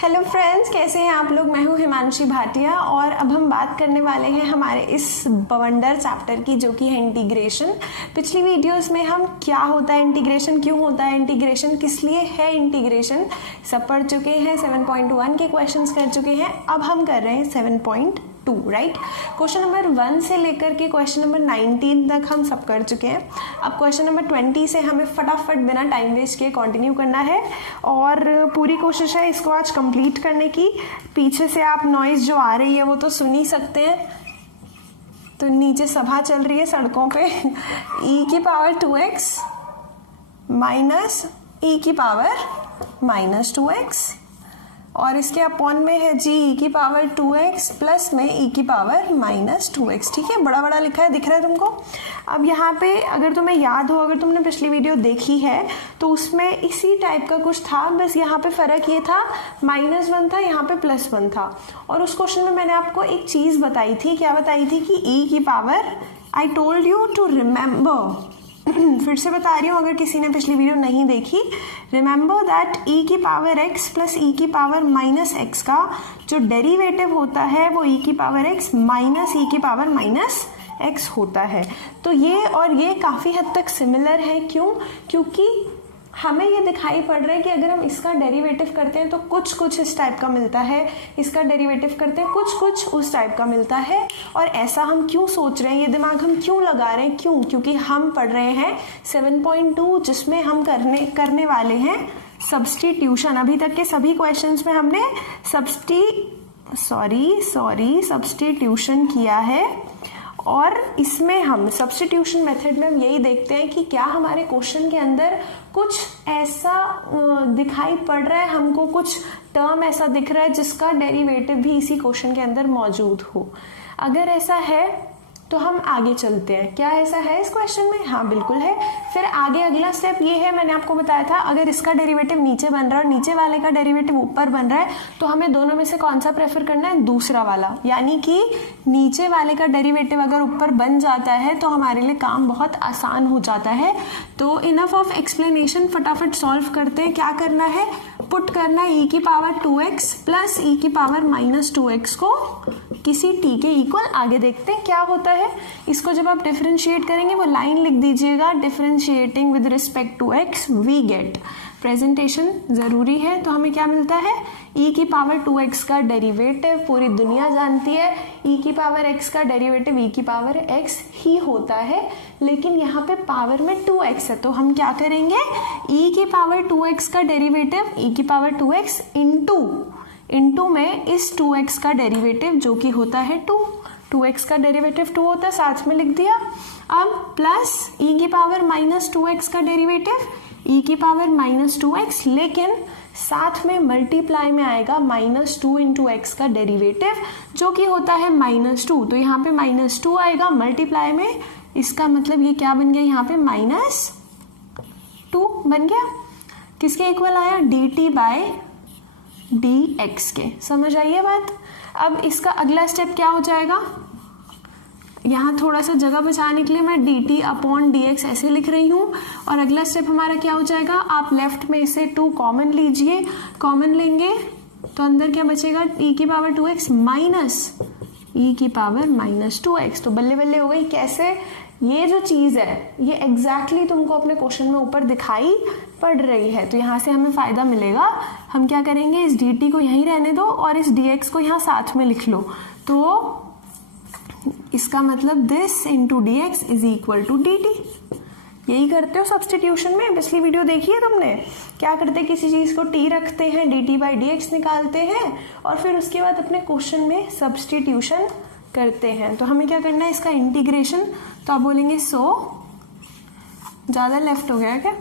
Hello friends, कैसे हैं आप लोग। मैं हूं हिमांशी भाटिया और अब हम बात करने वाले हैं हमारे इस बवंडर चैप्टर की, जो कि है इंटीग्रेशन। पिछली वीडियोस में हम क्या होता है इंटीग्रेशन, क्यों होता है इंटीग्रेशन, किस लिए है इंटीग्रेशन, सब पढ़ चुके हैं। 7.1 के क्वेश्चंस कर चुके हैं। अब हम कर रहे हैं 7.2, राइट। क्वेश्चन नंबर 1 से लेकर के क्वेश्चन नंबर 19 तक हम सब कर चुके हैं। अब क्वेश्चन नंबर 20 से हमें फटाफट बिना टाइम वेस्ट किए कंटिन्यू करना है और पूरी कोशिश है इसको आज कंप्लीट करने की। पीछे से आप नॉइज जो आ रही है वो तो सुन ही सकते हैं, तो नीचे सभा चल रही है सड़कों पे। e की पावर 2x माइनस e की पावर माइनस 2x और इसके अपॉन में है जी e की पावर 2x प्लस में e की पावर माइनस 2x। ठीक है, बड़ा बड़ा लिखा है, दिख रहा है तुमको। अब यहाँ पे अगर तुम्हें याद हो, अगर तुमने पिछली वीडियो देखी है तो उसमें इसी टाइप का कुछ था, बस यहाँ पे फर्क ये था -1 था, यहाँ पे +1 था। और उस क्वेश्चन में मैंने आपको एक चीज बताई थी। क्या बताई थी कि e की power, I told you to remember, फिर से बता रही हूँ अगर किसी ने पिछली वीडियो नहीं देखी। रिमेंबर दैट e की पावर x प्लस e की पावर माइनस x का जो डेरिवेटिव होता है वो e की पावर x माइनस e की पावर माइनस x होता है। तो ये और ये काफ़ी हद तक सिमिलर है। क्यों? क्योंकि हमें ये दिखाई पड़ रहा है कि अगर हम इसका डेरिवेटिव करते हैं तो कुछ कुछ इस टाइप का मिलता है, इसका डेरिवेटिव करते हैं कुछ कुछ उस टाइप का मिलता है। और ऐसा हम क्यों सोच रहे हैं, ये दिमाग हम क्यों लगा रहे हैं, क्यों? क्योंकि हम पढ़ रहे हैं 7.2 जिसमें हम करने वाले हैं सब्स्टिट्यूशन। अभी तक के सभी क्वेश्चंस में हमने सब्स्टिट्यूशन किया है और इसमें हम सब्स्टिट्यूशन मेथड में हम यही देखते हैं कि क्या हमारे क्वेश्चन के अंदर कुछ ऐसा दिखाई पड़ रहा है, हमको कुछ टर्म ऐसा दिख रहा है जिसका डेरिवेटिव भी इसी क्वेश्चन के अंदर मौजूद हो। अगर ऐसा है तो हम आगे चलते हैं। क्या ऐसा है इस क्वेश्चन में? हाँ, बिल्कुल है। फिर आगे अगला स्टेप ये है, मैंने आपको बताया था अगर इसका डेरिवेटिव नीचे बन रहा है और नीचे वाले का डेरिवेटिव ऊपर बन रहा है तो हमें दोनों में से कौन सा प्रेफर करना है? दूसरा वाला। यानी कि नीचे वाले का डेरिवेटिव अगर ऊपर बन जाता है तो हमारे लिए काम बहुत आसान हो जाता है। तो इनफ ऑफ एक्सप्लेनेशन, फटाफट सॉल्व करते हैं। क्या करना है? पुट करना e की पावर 2x प्लस e की पावर माइनस 2x को किसी t के इक्वल। आगे देखते हैं क्या होता है। इसको जब आप डिफरेंशिएट करेंगे वो लाइन लिख दीजिएगा, differentiating with respect to x we get. Presentation जरूरी है। तो हमें क्या मिलता है? e की पावर 2x का डेरिवेटिव पूरी दुनिया जानती है, e की पावर x का डेरिवेटिव e की पावर x ही होता है, लेकिन यहाँ पे पावर में 2x है। तो हम क्या करेंगे? e की पावर 2x का डेरिवेटिव e की पावर 2x इंटू में इस 2x का डेरिवेटिव जो कि होता है 2x का डेरिवेटिव 2 होता है, साथ में लिख दिया। अब प्लस e की पावर माइनस 2x का डेरिवेटिव e की पावर माइनस 2x, लेकिन साथ में मल्टीप्लाई में आएगा -2 इंटू x का डेरिवेटिव जो कि होता है -2। तो यहाँ पे -2 आएगा मल्टीप्लाई में, इसका मतलब ये क्या बन गया? यहाँ पे -2 बन गया। किसके इक्वल आया? dt बाय dx के। समझ आई है बात? अब इसका अगला स्टेप क्या हो जाएगा? यहाँ थोड़ा सा जगह बचाने के लिए मैं dt अपॉन dx ऐसे लिख रही हूँ। और अगला स्टेप हमारा क्या हो जाएगा? आप लेफ्ट में से 2 कॉमन लीजिए, कॉमन लेंगे तो अंदर क्या बचेगा? e की पावर 2x माइनस e की पावर माइनस 2x। तो बल्ले बल्ले हो गई। कैसे? ये जो चीज है ये एग्जैक्टली तुमको अपने क्वेश्चन में ऊपर दिखाई पड़ रही है, तो यहाँ से हमें फायदा मिलेगा। हम क्या करेंगे? इस dt को यहीं रहने दो और इस dx को यहाँ साथ में लिख लो। तो इसका मतलब this into dx is equal to dt। यही करते हो सब्स्टिट्यूशन में। पिछली वीडियो देखी है तुमने? क्या करते? किसी चीज को t रखते हैं, dt बाई dx निकालते हैं और फिर उसके बाद अपने क्वेश्चन में सब्स्टिट्यूशन करते हैं। तो हमें क्या करना है? इसका इंटीग्रेशन। तो आप बोलेंगे ज्यादा लेफ्ट हो गया क्या?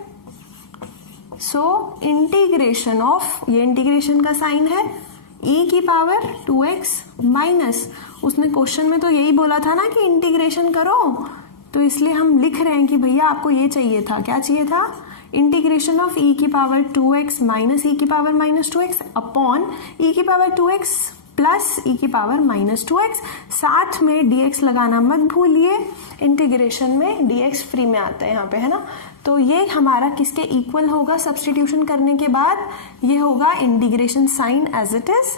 इंटीग्रेशन ऑफ, ये इंटीग्रेशन का साइन है, e की पावर 2x माइनस, उसने क्वेश्चन में तो यही बोला था ना कि इंटीग्रेशन करो, तो इसलिए हम लिख रहे हैं कि भैया आपको ये चाहिए था। क्या चाहिए था? इंटीग्रेशन ऑफ e की पावर 2x माइनस e की power minus 2x upon e की पावर 2x प्लस ई की पावर माइनस 2x, साथ में dx लगाना मत भूलिए, इंटीग्रेशन में dx फ्री में आता है यहाँ पे, है ना। तो ये हमारा किसके इक्वल होगा सब्सटीट्यूशन करने के बाद, ये होगा integration sign as it is.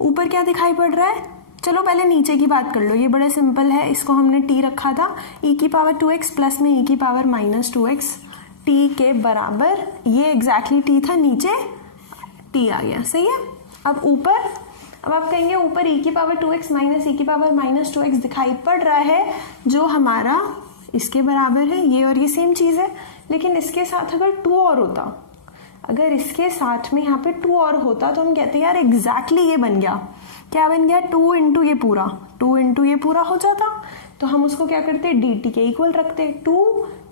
ऊपर क्या दिखाई पड़ रहा है, चलो पहले नीचे की बात कर लो, ये बड़ा सिंपल है, इसको हमने t रखा था, e की पावर 2x प्लस में e की पावर माइनस 2x t के बराबर, ये एग्जैक्टली t था, नीचे t आ गया, सही है। अब ऊपर, अब आप कहेंगे ऊपर e की पावर 2x माइनस e की पावर माइनस 2x दिखाई पड़ रहा है, जो हमारा इसके बराबर है, ये और ये सेम चीज है, लेकिन इसके साथ अगर 2 और होता, अगर इसके साथ में यहाँ पे 2 और होता तो हम कहते हैं यार एग्जैक्टली ये बन गया, क्या बन गया, 2 इंटू ये पूरा, 2 इंटू ये पूरा हो जाता, तो हम उसको क्या करते, dt के इक्वल रखते, 2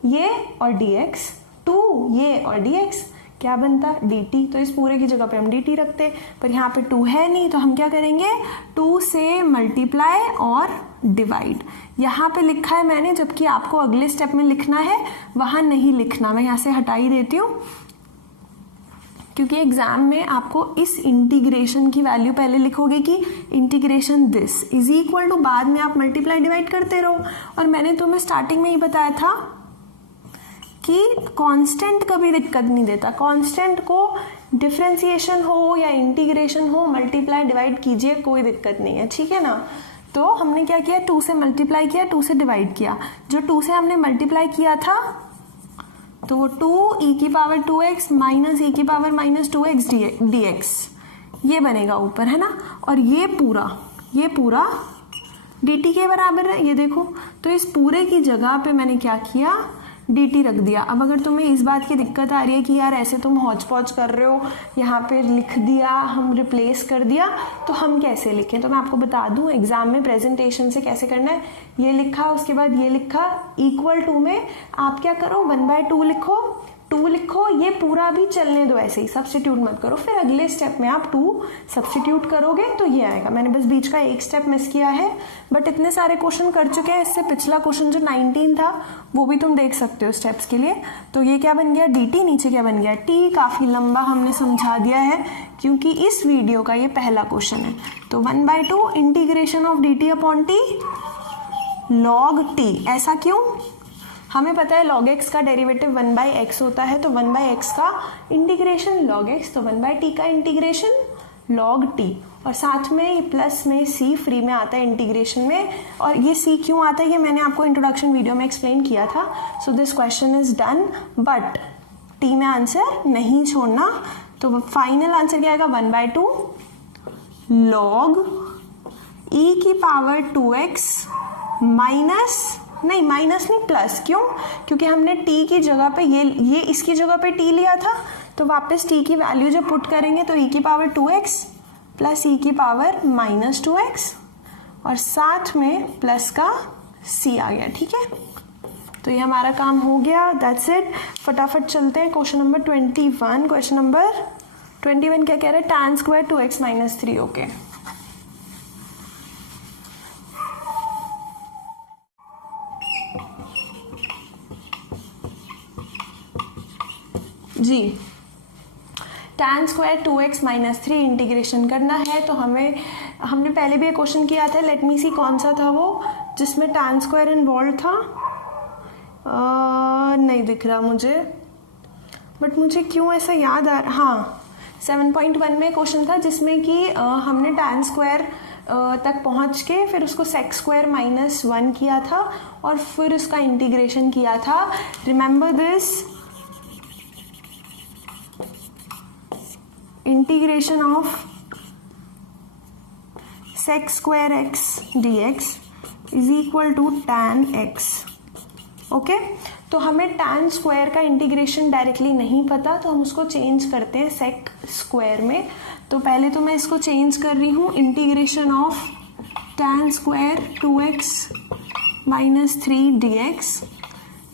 ये और dx, 2 ये और dx क्या बनता, dt, तो इस पूरे की जगह पे हम dt रखते, पर यहाँ पे 2 है नहीं, तो हम क्या करेंगे, 2 से मल्टीप्लाई और डिवाइड, यहाँ पे लिखा है मैंने, जबकि आपको अगले स्टेप में लिखना है, वहां नहीं लिखना, मैं यहाँ से हटा ही देती हूँ, क्योंकि एग्जाम में आपको इस इंटीग्रेशन की वैल्यू पहले लिखोगे कि integration this is equal to, बाद में आप मल्टीप्लाई डिवाइड करते रहो। और मैंने तुम्हें स्टार्टिंग में ही बताया था कि कांस्टेंट कभी दिक्कत नहीं देता, कांस्टेंट को डिफरेंशिएशन हो या इंटीग्रेशन हो, मल्टीप्लाई डिवाइड कीजिए, कोई दिक्कत नहीं है, ठीक है ना। तो हमने क्या किया, 2 से मल्टीप्लाई किया, 2 से डिवाइड किया, जो 2 से हमने मल्टीप्लाई किया था तो वो 2 e की पावर 2x माइनस e की पावर माइनस 2x dx ये बनेगा ऊपर, है ना। और ये पूरा dt के बराबर है, ये देखो, तो इस पूरे की जगह पे मैंने क्या किया, dt रख दिया। अब अगर तुम्हें इस बात की दिक्कत आ रही है कि यार ऐसे तुम हौच पौच कर रहे हो, यहाँ पे लिख दिया, हम रिप्लेस कर दिया, तो हम कैसे लिखें, तो मैं आपको बता दूं एग्जाम में प्रेजेंटेशन से कैसे करना है। ये लिखा, उसके बाद ये लिखा, इक्वल टू में आप क्या करो, 1/2 लिखो, 2 लिखो, ये पूरा भी चलने दो ऐसे ही, सब्स्टिट्यूट मत करो, फिर अगले स्टेप में आप 2 सब्स्टिट्यूट करोगे तो ये आएगा। मैंने बस बीच का एक स्टेप मिस किया है, बट इतने सारे क्वेश्चन कर चुके हैं, इससे पिछला क्वेश्चन जो 19 था वो भी तुम देख सकते हो स्टेप्स के लिए। तो ये क्या बन गया, dt, नीचे क्या बन गया, t, काफी लंबा हमने समझा दिया है क्योंकि इस वीडियो का ये पहला क्वेश्चन है। तो 1/2 integration of dt upon t log t, ऐसा क्यों, हमें पता है log x का डेरिवेटिव 1/x होता है, तो 1/x का इंटीग्रेशन log x, तो 1/t का इंटीग्रेशन log t, और साथ में ये प्लस में c फ्री में आता है इंटीग्रेशन में। और ये c क्यों आता है ये मैंने आपको इंट्रोडक्शन वीडियो में एक्सप्लेन किया था। So this question is done, but t में आंसर नहीं छोड़ना, तो फाइनल आंसर क्या आएगा, 1/2 log e की पावर 2x माइनस, नहीं माइनस नहीं प्लस, क्यों, क्योंकि हमने t की जगह पे ये इसकी जगह पे t लिया था, तो वापस t की वैल्यू जब पुट करेंगे तो e की पावर 2x प्लस e की पावर माइनस 2x, और साथ में प्लस का c आ गया, ठीक है। तो ये हमारा काम हो गया, दैट्स इट। फटाफट चलते हैं क्वेश्चन नंबर 21। क्वेश्चन नंबर 21 क्या कह रहा है, tan square 2x minus 3, okay. जी, tan square 2x minus 3 integration करना है, तो हमने पहले भी एक क्वेश्चन किया था, लेट मी सी कौन सा था वो, जिसमें tan स्क्वायर इन्वॉल्व था, नहीं दिख रहा मुझे, बट मुझे क्यों ऐसा याद आ रहा, हाँ 7.1 में क्वेश्चन था जिसमें कि हमने tan स्क्वायर तक पहुंच के फिर उसको sec स्क्वायर माइनस 1 किया था और फिर उसका इंटीग्रेशन किया था। Remember this, integration of sec square x dx is equal to tan x, okay. तो हमें tan स्क्वायर का इंटीग्रेशन डायरेक्टली नहीं पता, तो हम उसको चेंज करते हैं sec स्क्वायर में। तो पहले तो मैं इसको चेंज कर रही हूँ, integration of tan square 2x minus 3 dx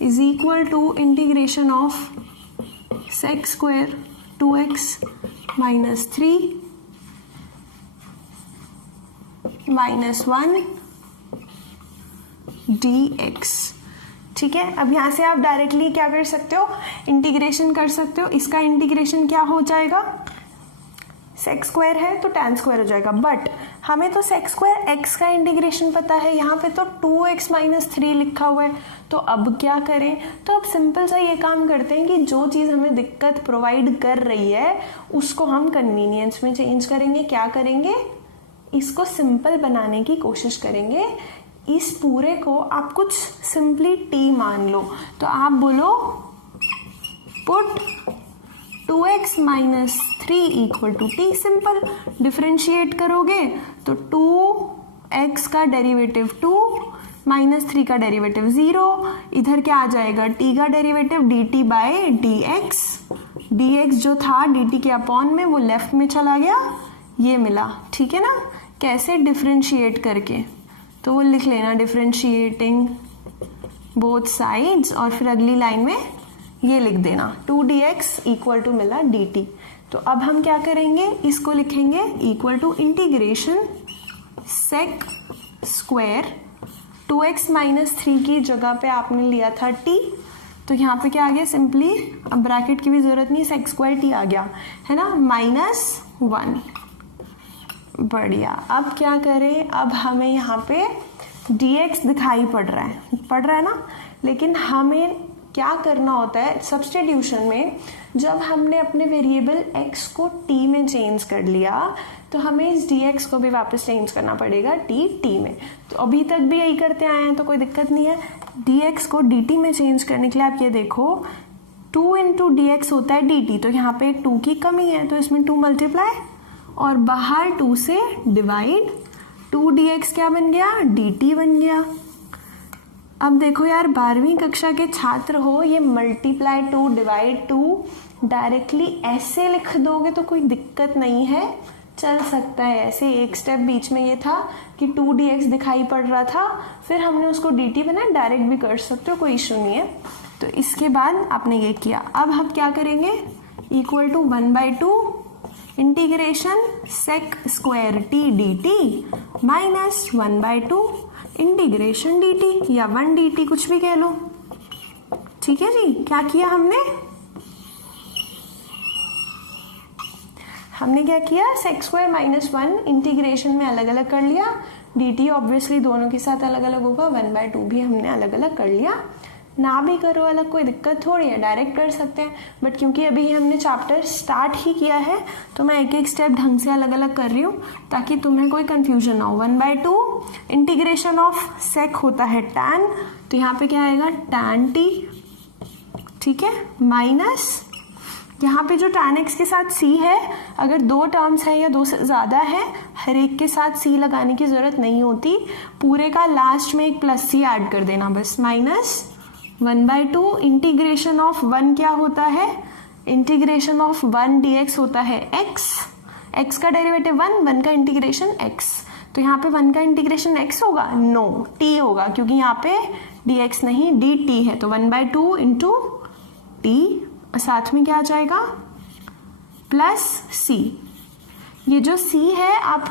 is equal to integration of sec square 2x minus 3 minus 1 dx, ठीक है। अब यहाँ से आप डायरेक्टली क्या कर सकते हो, इंटीग्रेशन कर सकते हो। इसका इंटीग्रेशन क्या हो जाएगा, सेक स्क्वायर है तो टैन स्क्वायर हो जाएगा, बट हमें तो सेक स्क्वायर एक्स का इंटीग्रेशन पता है, यहाँ पे तो 2x माइनस 3 लिखा हुआ है, तो अब क्या करें? तो अब सिंपल सा ये काम करते हैं कि जो चीज़ हमें दिक्कत प्रोवाइड कर रही है उसको हम कन्वीनियंस में चेंज करेंगे। क्या करेंगे? इसको सिंपल बनाने की कोशिश करेंगे। इस पूरे को आप कुछ सिंपली t मान लो, तो आप बोलो put 2x minus 3 equal to T. Simple differentiate करोगे तो 2x का डेरिवेटिव 2 माइनस 3 का डेरिवेटिव 0, इधर क्या आ जाएगा? t का derivative dt by dx, dx जो था dt के अपॉन में वो लेफ्ट में चला गया, ये मिला। ठीक है ना? कैसे? डिफ्रेंशिएट करके, तो वो लिख लेना डिफ्रेंशिएटिंग बोथ साइड्स, और फिर अगली लाइन में ये लिख देना 2dx इक्वल टू मिला dt। तो अब हम क्या करेंगे? इसको लिखेंगे equal to integration sec square 2x minus 3 की जगह पे आपने लिया था t, तो यहाँ पे क्या आ गया? सिंपली, अब ब्रैकेट की भी जरूरत नहीं, सेक स्क्वायर t आ गया है ना, -1। बढ़िया। अब क्या करें? अब हमें यहाँ पे dx दिखाई पड़ रहा है ना, लेकिन हमें क्या करना होता है सब्स्टिट्यूशन में? जब हमने अपने वेरिएबल x को t में चेंज कर लिया तो हमें इस dx को भी वापस चेंज करना पड़ेगा t में। तो अभी तक भी यही करते आए हैं तो कोई दिक्कत नहीं है। dx को dt में चेंज करने के लिए आप ये देखो 2 इंटू dx होता है dt, तो यहाँ पे 2 की कमी है तो इसमें 2 मल्टीप्लाई और बाहर 2 से डिवाइड, 2dx क्या बन गया? dt बन गया। अब देखो यार, 12वीं कक्षा के छात्र हो, ये मल्टीप्लाई 2 डिवाइड 2 डायरेक्टली ऐसे लिख दोगे तो कोई दिक्कत नहीं है, चल सकता है ऐसे। एक स्टेप बीच में ये था कि 2dx दिखाई पड़ रहा था, फिर हमने उसको dt बनाया, डायरेक्ट भी कर सकते हो, कोई इशू नहीं है। तो इसके बाद आपने ये किया। अब हम क्या करेंगे? Equal to 1/2 integration sec square t dt minus 1/2 integration dt, या 1 dt कुछ भी कह लो। ठीक है जी? क्या किया हमने क्या किया? सेक स्क्वायर -1 इंटीग्रेशन में अलग अलग कर लिया, dt ऑब्वियसली दोनों के साथ अलग अलग होगा, 1/2 भी हमने अलग अलग कर लिया। ना भी करो अलग, कोई दिक्कत थोड़ी है, डायरेक्ट कर सकते हैं, बट क्योंकि अभी हमने चैप्टर स्टार्ट ही किया है तो मैं एक एक स्टेप ढंग से अलग अलग कर रही हूँ ताकि तुम्हें कोई कंफ्यूजन ना हो। 1/2 इंटीग्रेशन ऑफ सेक होता है tan, तो यहाँ पे क्या आएगा? tan t। ठीक है? माइनस यहाँ पे जो tan x के साथ c है, अगर 2 टर्म्स है या 2 से ज़्यादा है, हर एक के साथ c लगाने की ज़रूरत नहीं होती, पूरे का लास्ट में एक प्लस c ऐड कर देना बस, माइनस 1/2 इंटीग्रेशन ऑफ 1 क्या होता है? इंटीग्रेशन ऑफ 1 dx होता है x का डेरिवेटिव 1 का इंटीग्रेशन x, तो यहाँ पे 1 का इंटीग्रेशन x होगा? नो, t होगा, क्योंकि यहाँ पे dx नहीं dt है, तो 1/2 इंटू t, साथ में क्या आ जाएगा? Plus c। ये जो c है आप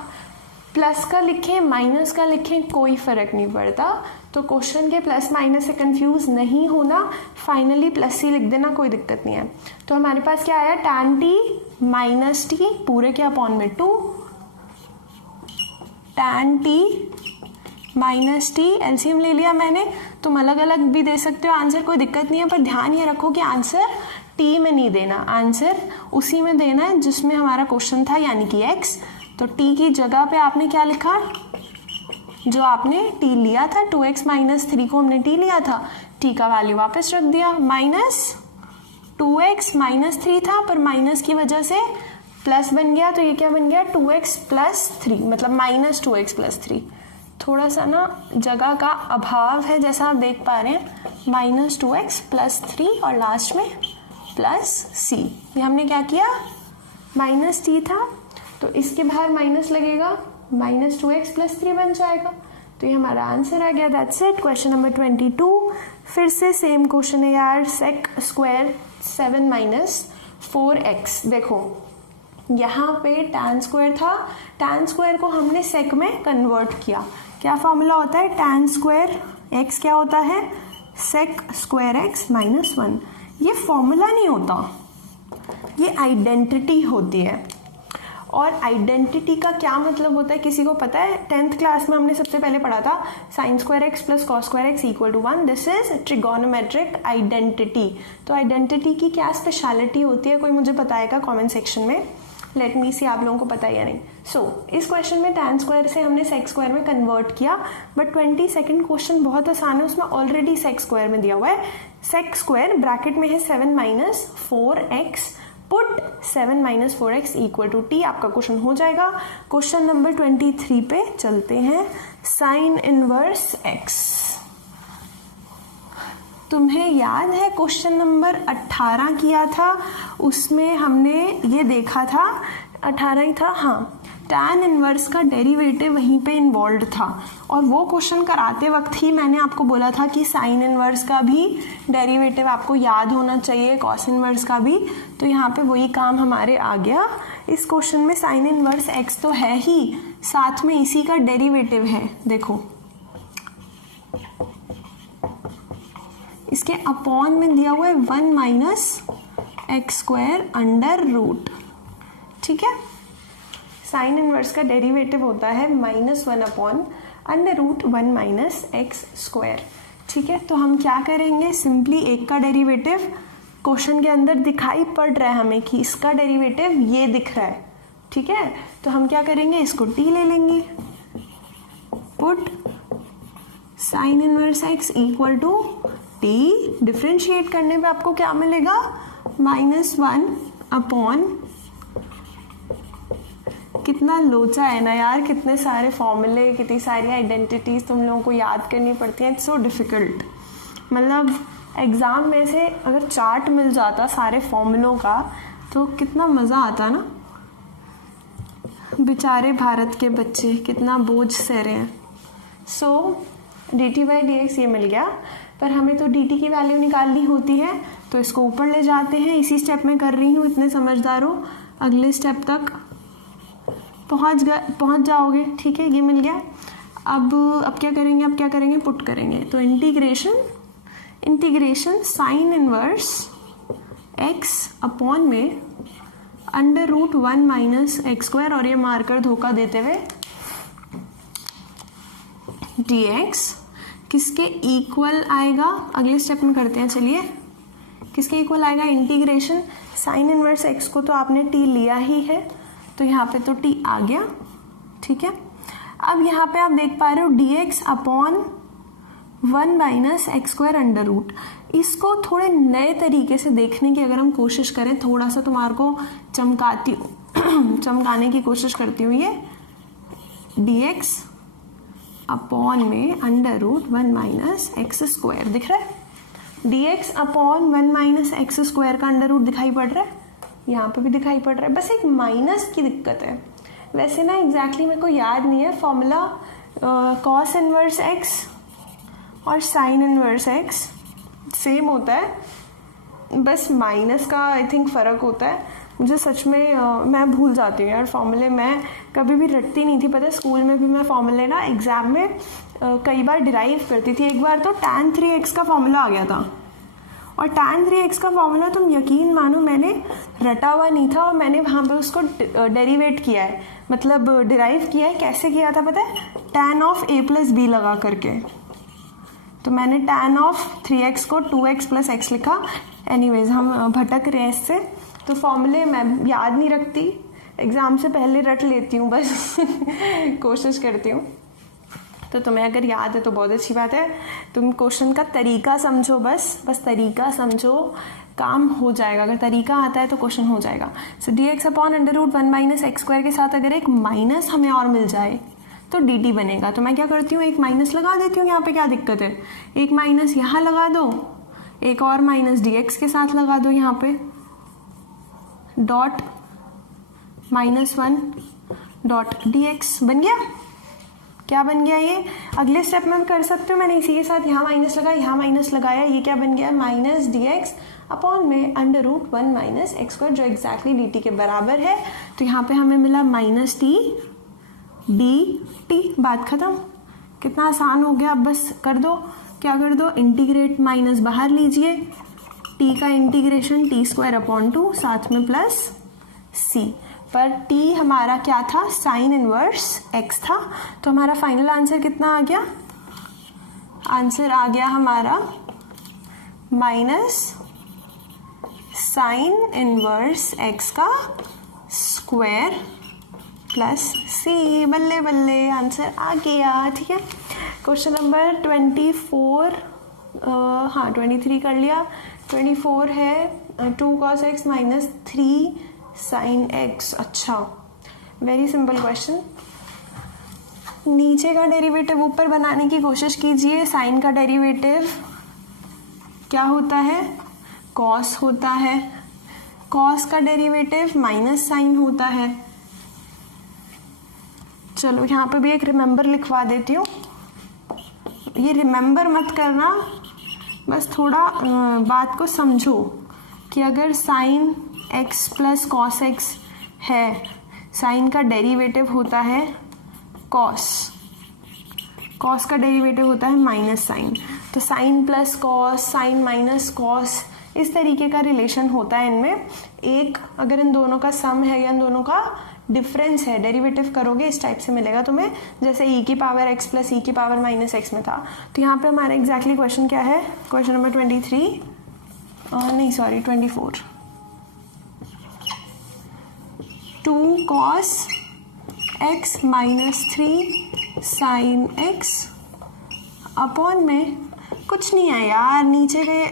प्लस का लिखें माइनस का लिखें कोई फर्क नहीं पड़ता, तो क्वेश्चन के प्लस माइनस से कंफ्यूज नहीं होना, फाइनली प्लस सी लिख देना, कोई दिक्कत नहीं है। तो हमारे पास क्या आया? tan t माइनस टी पूरे के अपॉन में 2, tan t minus T, LCM ले लिया मैंने, तुम अलग अलग भी दे सकते हो आंसर, कोई दिक्कत नहीं है, पर ध्यान ये रखो कि आंसर टी में नहीं देना, आंसर उसी में देना है जिसमें हमारा क्वेश्चन था, यानी कि x। तो t की जगह पे आपने क्या लिखा? जो आपने t लिया था, 2x माइनस 3 को हमने t लिया था, t का वैल्यू वापस रख दिया, माइनस 2x माइनस 3 था पर माइनस की वजह से प्लस बन गया, तो ये क्या बन गया? 2x प्लस 3, मतलब माइनस 2x प्लस 3। थोड़ा सा ना जगह का अभाव है जैसा आप देख पा रहे हैं, माइनस 2x प्लस 3 और लास्ट में प्लस c। ये हमने क्या किया? माइनस t था तो इसके बाहर माइनस लगेगा, माइनस 2x प्लस 3 बन जाएगा, तो ये हमारा आंसर आ गया। That's it. क्वेश्चन नंबर 22 फिर से सेम क्वेश्चन है यार, सेक स्क्वायर 7 माइनस 4x। देखो यहाँ पे tan स्क्वायर था, tan स्क्वायर को हमने सेक में कन्वर्ट किया। क्या फॉर्मूला होता है? tan स्क्वायर x क्या होता है? Sec square x minus 1। ये फॉर्मूला नहीं होता, ये आइडेंटिटी होती है। और आइडेंटिटी का क्या मतलब होता है, किसी को पता है? 10th क्लास में हमने सबसे पहले पढ़ा था sin square x plus cos square x equal to 1. This is trigonometric identity. तो आइडेंटिटी की क्या स्पेशलिटी होती है, कोई मुझे बताएगा कमेंट सेक्शन में. लेट मी सी आप लोगों को पता है या नहीं. सो इस क्वेश्चन में tan स्क्वायर से हमने सेक स्क्वायर में कन्वर्ट किया, बट 22nd क्वेश्चन बहुत आसान है, उसमें ऑलरेडी सेक स्क्वायर में दिया हुआ है. सेक स्क्वायर ब्रैकेट में है 7 minus 4x, put 7 minus 4x equal to t. आपका क्वेश्चन हो जाएगा. क्वेश्चन नंबर 23 पे चलते हैं. Sine inverse x. तुम्हें याद है क्वेश्चन नंबर 18 किया था, उसमें हमने ये देखा था, 18 ही था हाँ, tan इनवर्स का डेरिवेटिव वहीं पे इन्वॉल्व था. और वो क्वेश्चन कराते वक्त ही मैंने आपको बोला था कि साइन इनवर्स का भी डेरिवेटिव आपको याद होना चाहिए, कॉस इनवर्स का भी. तो यहाँ पे वही काम हमारे आ गया. इस क्वेश्चन में साइन इनवर्स x तो है ही, साथ में इसी का डेरिवेटिव है. देखो इसके अपॉन में दिया हुआ है 1 minus x square under root. ठीक है, साइन इनवर्स का डेरिवेटिव होता है -1 upon under root 1 minus x square. ठीक है, तो हम क्या करेंगे, सिंपली एक का डेरिवेटिव क्वेश्चन के अंदर दिखाई पड़ रहा है हमें कि इसका डेरिवेटिव ये दिख रहा है. ठीक है, तो हम क्या करेंगे, इसको t ले लेंगे. Put sine inverse x equal to t. Differentiate करने पे आपको क्या मिलेगा, -1 अपॉन, कितना लोचा है ना यार, कितने सारे फॉर्मूले, कितनी सारी आइडेंटिटीज तुम लोगों को याद करनी पड़ती हैं. It's so difficult. मतलब एग्जाम में से अगर चार्ट मिल जाता सारे फॉर्मूलों का तो कितना मज़ा आता ना. बेचारे भारत के बच्चे कितना बोझ सह रहे हैं. सो dt/dx ये मिल गया, पर हमें तो dt की वैल्यू निकालनी होती है, तो इसको ऊपर ले जाते हैं. इसी स्टेप में कर रही हूँ, इतने समझदार हो, अगले स्टेप तक पहुँच जाओगे. ठीक है, ये मिल गया. अब क्या करेंगे, पुट करेंगे. तो integration sine inverse x upon में under root 1 minus x square, और ये मार्कर धोखा देते हुए dx किसके इक्वल आएगा, अगले स्टेप में करते हैं. चलिए, किसके इक्वल आएगा, इंटीग्रेशन साइन इनवर्स x को तो आपने t लिया ही है, तो यहाँ पे तो t आ गया. ठीक है, अब यहाँ पे आप देख पा रहे हो dx upon 1 minus x square under root. इसको थोड़े नए तरीके से देखने की अगर हम कोशिश करें, थोड़ा सा तुम्हारे को चमकाने की कोशिश करती हूँ. ये dx अपॉन में under root 1 minus x square दिख रहा है. dx upon 1 minus x square का अंडर रूट दिखाई पड़ रहा है, यहाँ पे भी दिखाई पड़ रहा है. बस एक माइनस की दिक्कत है. वैसे ना एग्जैक्टली मेरे को याद नहीं है फॉर्मूला, कॉस इनवर्स x और साइन इनवर्स x सेम होता है, बस माइनस का आई थिंक फ़र्क होता है. मुझे सच में मैं भूल जाती हूँ यार फॉर्मूले, मैं कभी भी रटती नहीं थी. पता है स्कूल में भी मैं फॉर्मूले ना एग्ज़ाम में कई बार डिराइव करती थी. एक बार तो tan 3x का फॉर्मूला आ गया था, और tan 3x का फॉर्मूला तुम यकीन मानो मैंने रटा हुआ नहीं था, और मैंने वहाँ पे उसको डेरिवेट किया है, मतलब डिराइव किया है. कैसे किया था पता है, tan of a plus B लगा करके. तो मैंने tan ऑफ 3x को 2x प्लस x लिखा. एनीवेज हम भटक रहे हैं इससे. तो फॉर्मूले मैं याद नहीं रखती, एग्ज़ाम से पहले रट लेती हूँ बस कोशिश करती हूँ. तो तुम्हें अगर याद है तो बहुत अच्छी बात है. तुम क्वेश्चन का तरीका समझो, बस तरीका समझो, काम हो जाएगा. अगर तरीका आता है तो क्वेश्चन हो जाएगा. So dx upon under root 1 minus x square के साथ अगर एक माइनस हमें और मिल जाए तो dt बनेगा. तो मैं क्या करती हूँ, एक माइनस लगा देती हूँ. यहाँ पे क्या दिक्कत है, एक माइनस यहाँ लगा दो, एक और माइनस dx के साथ लगा दो. यहाँ पे डॉट -1 डॉट dx बन गया. क्या बन गया ये, अगले स्टेप में कर सकते हो. मैंने इसी के साथ यहाँ माइनस लगाया, यहाँ माइनस लगाया. ये क्या बन गया, माइनस dx अपॉन में under root 1 minus x square, जो एग्जैक्टली dt के बराबर है. तो यहाँ पे हमें मिला माइनस t dt. बात खत्म. कितना आसान हो गया. अब बस कर दो, क्या कर दो, इंटीग्रेट, माइनस बाहर लीजिए, t का इंटीग्रेशन t स्क्वायर अपॉन 2, साथ में प्लस c. पर t हमारा क्या था, साइन इनवर्स x था। तो हमारा फाइनल आंसर कितना आ गया, आंसर आ गया हमारा माइनस साइन इनवर्स x का स्क्वायर प्लस c। बल्ले बल्ले आंसर आ गया। ठीक है, क्वेश्चन नंबर 24, हाँ 23 कर लिया। 24 है 2 cos x minus 3 sine x। अच्छा, वेरी सिंपल क्वेश्चन। नीचे का डेरिवेटिव ऊपर बनाने की कोशिश कीजिए। साइन का डेरिवेटिव क्या होता है, कॉस होता है। कॉस का डेरिवेटिव माइनस साइन होता है। चलो यहाँ पे भी एक रिमेंबर लिखवा देती हूँ। ये रिमेंबर मत करना, बस थोड़ा बात को समझो कि अगर sine x plus cos x है, साइन का डेरिवेटिव होता है कॉस, कॉस का डेरिवेटिव होता है माइनस साइन। तो sine plus cos, sine minus cos, इस तरीके का रिलेशन होता है इनमें। एक अगर इन दोनों का सम है या इन दोनों का डिफरेंस है, डेरिवेटिव करोगे इस टाइप से मिलेगा तुम्हें, जैसे e की पावर x प्लस e की पावर माइनस x में था। तो यहाँ पे हमारा एग्जैक्टली क्वेश्चन क्या है, question number 24 2 cos x minus 3 sine x upon में कुछ नहीं है यार, नीचे के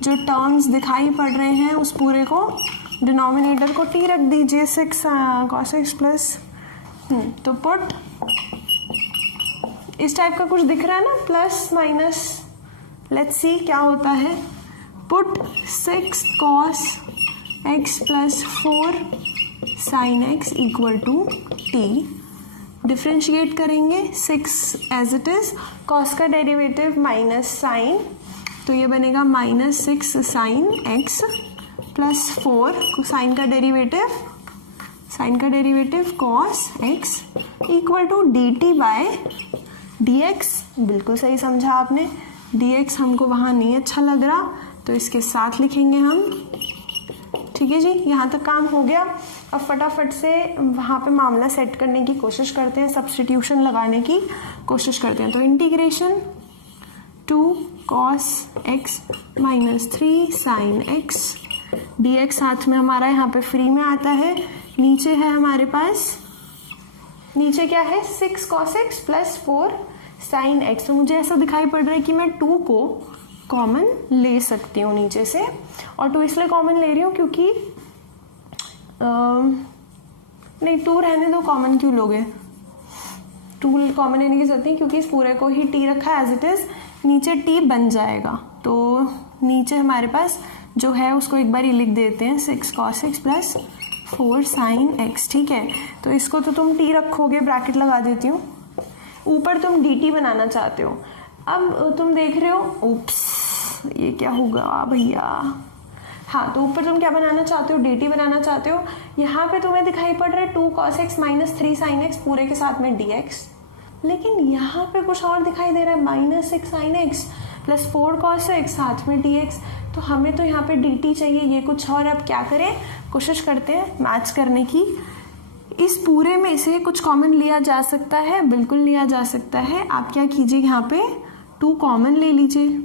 जो टर्म्स दिखाई पड़ रहे हैं उस पूरे को, डिनोमिनेटर को t रख दीजिए, 6 cos x प्लस, तो पुट इस टाइप का कुछ दिख रहा है ना, प्लस माइनस, लेट्स सी क्या होता है। Put 6 cos x plus 4 sine x equal to t। Differentiate करेंगे 6 एज इट इज, कॉस का डेरिवेटिव माइनस साइन, तो ये बनेगा minus 6 sine x plus 4 sine का derivative cos x equal to dt by dx। बिल्कुल सही समझा आपने, dx हमको वहाँ नहीं अच्छा लग रहा तो इसके साथ लिखेंगे हम। ठीक है जी, यहाँ तक काम हो गया। अब फटाफट से वहाँ पे मामला सेट करने की कोशिश करते हैं, सब्स्टिट्यूशन लगाने की कोशिश करते हैं। तो integration 2 cos x minus 3 sine x dx साथ में हमारा यहाँ पे फ्री में आता है। नीचे है हमारे पास, नीचे क्या है, 6 cos x plus 4 sine x। तो मुझे ऐसा दिखाई पड़ रहा है कि मैं 2 को कॉमन ले सकती हूँ नीचे से, और 2 इसलिए कॉमन ले रही हूँ क्योंकि नहीं 2 रहने दो, कॉमन क्यों लोगे, 2 कॉमन लेने की जरूरत नहीं क्योंकि इस पूरे को ही t रखा एज इट इज, नीचे t बन जाएगा। तो नीचे हमारे पास जो है उसको एक बार ही लिख देते हैं, 6 cos x plus 4 sine x। ठीक है, तो इसको तो तुम t रखोगे, ब्रैकेट लगा देती हूँ, ऊपर तुम dt बनाना चाहते हो। अब तुम देख रहे हो, उप्स ये क्या होगा भैया, हाँ तो ऊपर तुम क्या बनाना चाहते हो, dt बनाना चाहते हो। यहाँ पे तुम्हें दिखाई पड़ रहा है 2 cos x minus 3 sine x पूरे के साथ में dx, लेकिन यहाँ पे कुछ और दिखाई दे रहा है, minus 6 sine x plus 4 cos x साथ में dx। तो हमें तो यहाँ पे dt चाहिए, ये कुछ और। अब क्या करें, कोशिश करते हैं मैच करने की। इस पूरे में से कुछ कॉमन लिया जा सकता है, बिल्कुल लिया जा सकता है। आप क्या कीजिए, यहाँ पे 2 कॉमन ले लीजिए,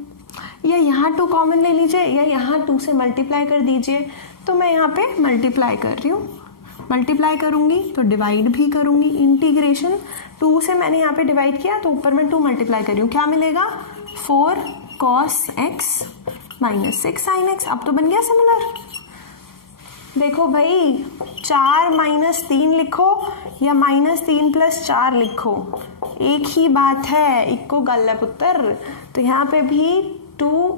या यहाँ 2 कॉमन ले लीजिए, या यहाँ 2 से मल्टीप्लाई कर दीजिए। तो मैं यहाँ पे मल्टीप्लाई कर रही हूँ, मल्टीप्लाई करूँगी तो डिवाइड भी करूँगी। इंटीग्रेशन 2 से मैंने यहाँ पे डिवाइड किया तो ऊपर मैं 2 मल्टीप्लाई कर रही हूँ, क्या मिलेगा, 4 cos x minus 6 sine x। अब तो बन गया सिमिलर। देखो भाई, 4 माइनस 3 लिखो या माइनस 3 प्लस 4 लिखो, एक ही बात है, इक्को गल है पुत्र। तो यहाँ पे भी 2,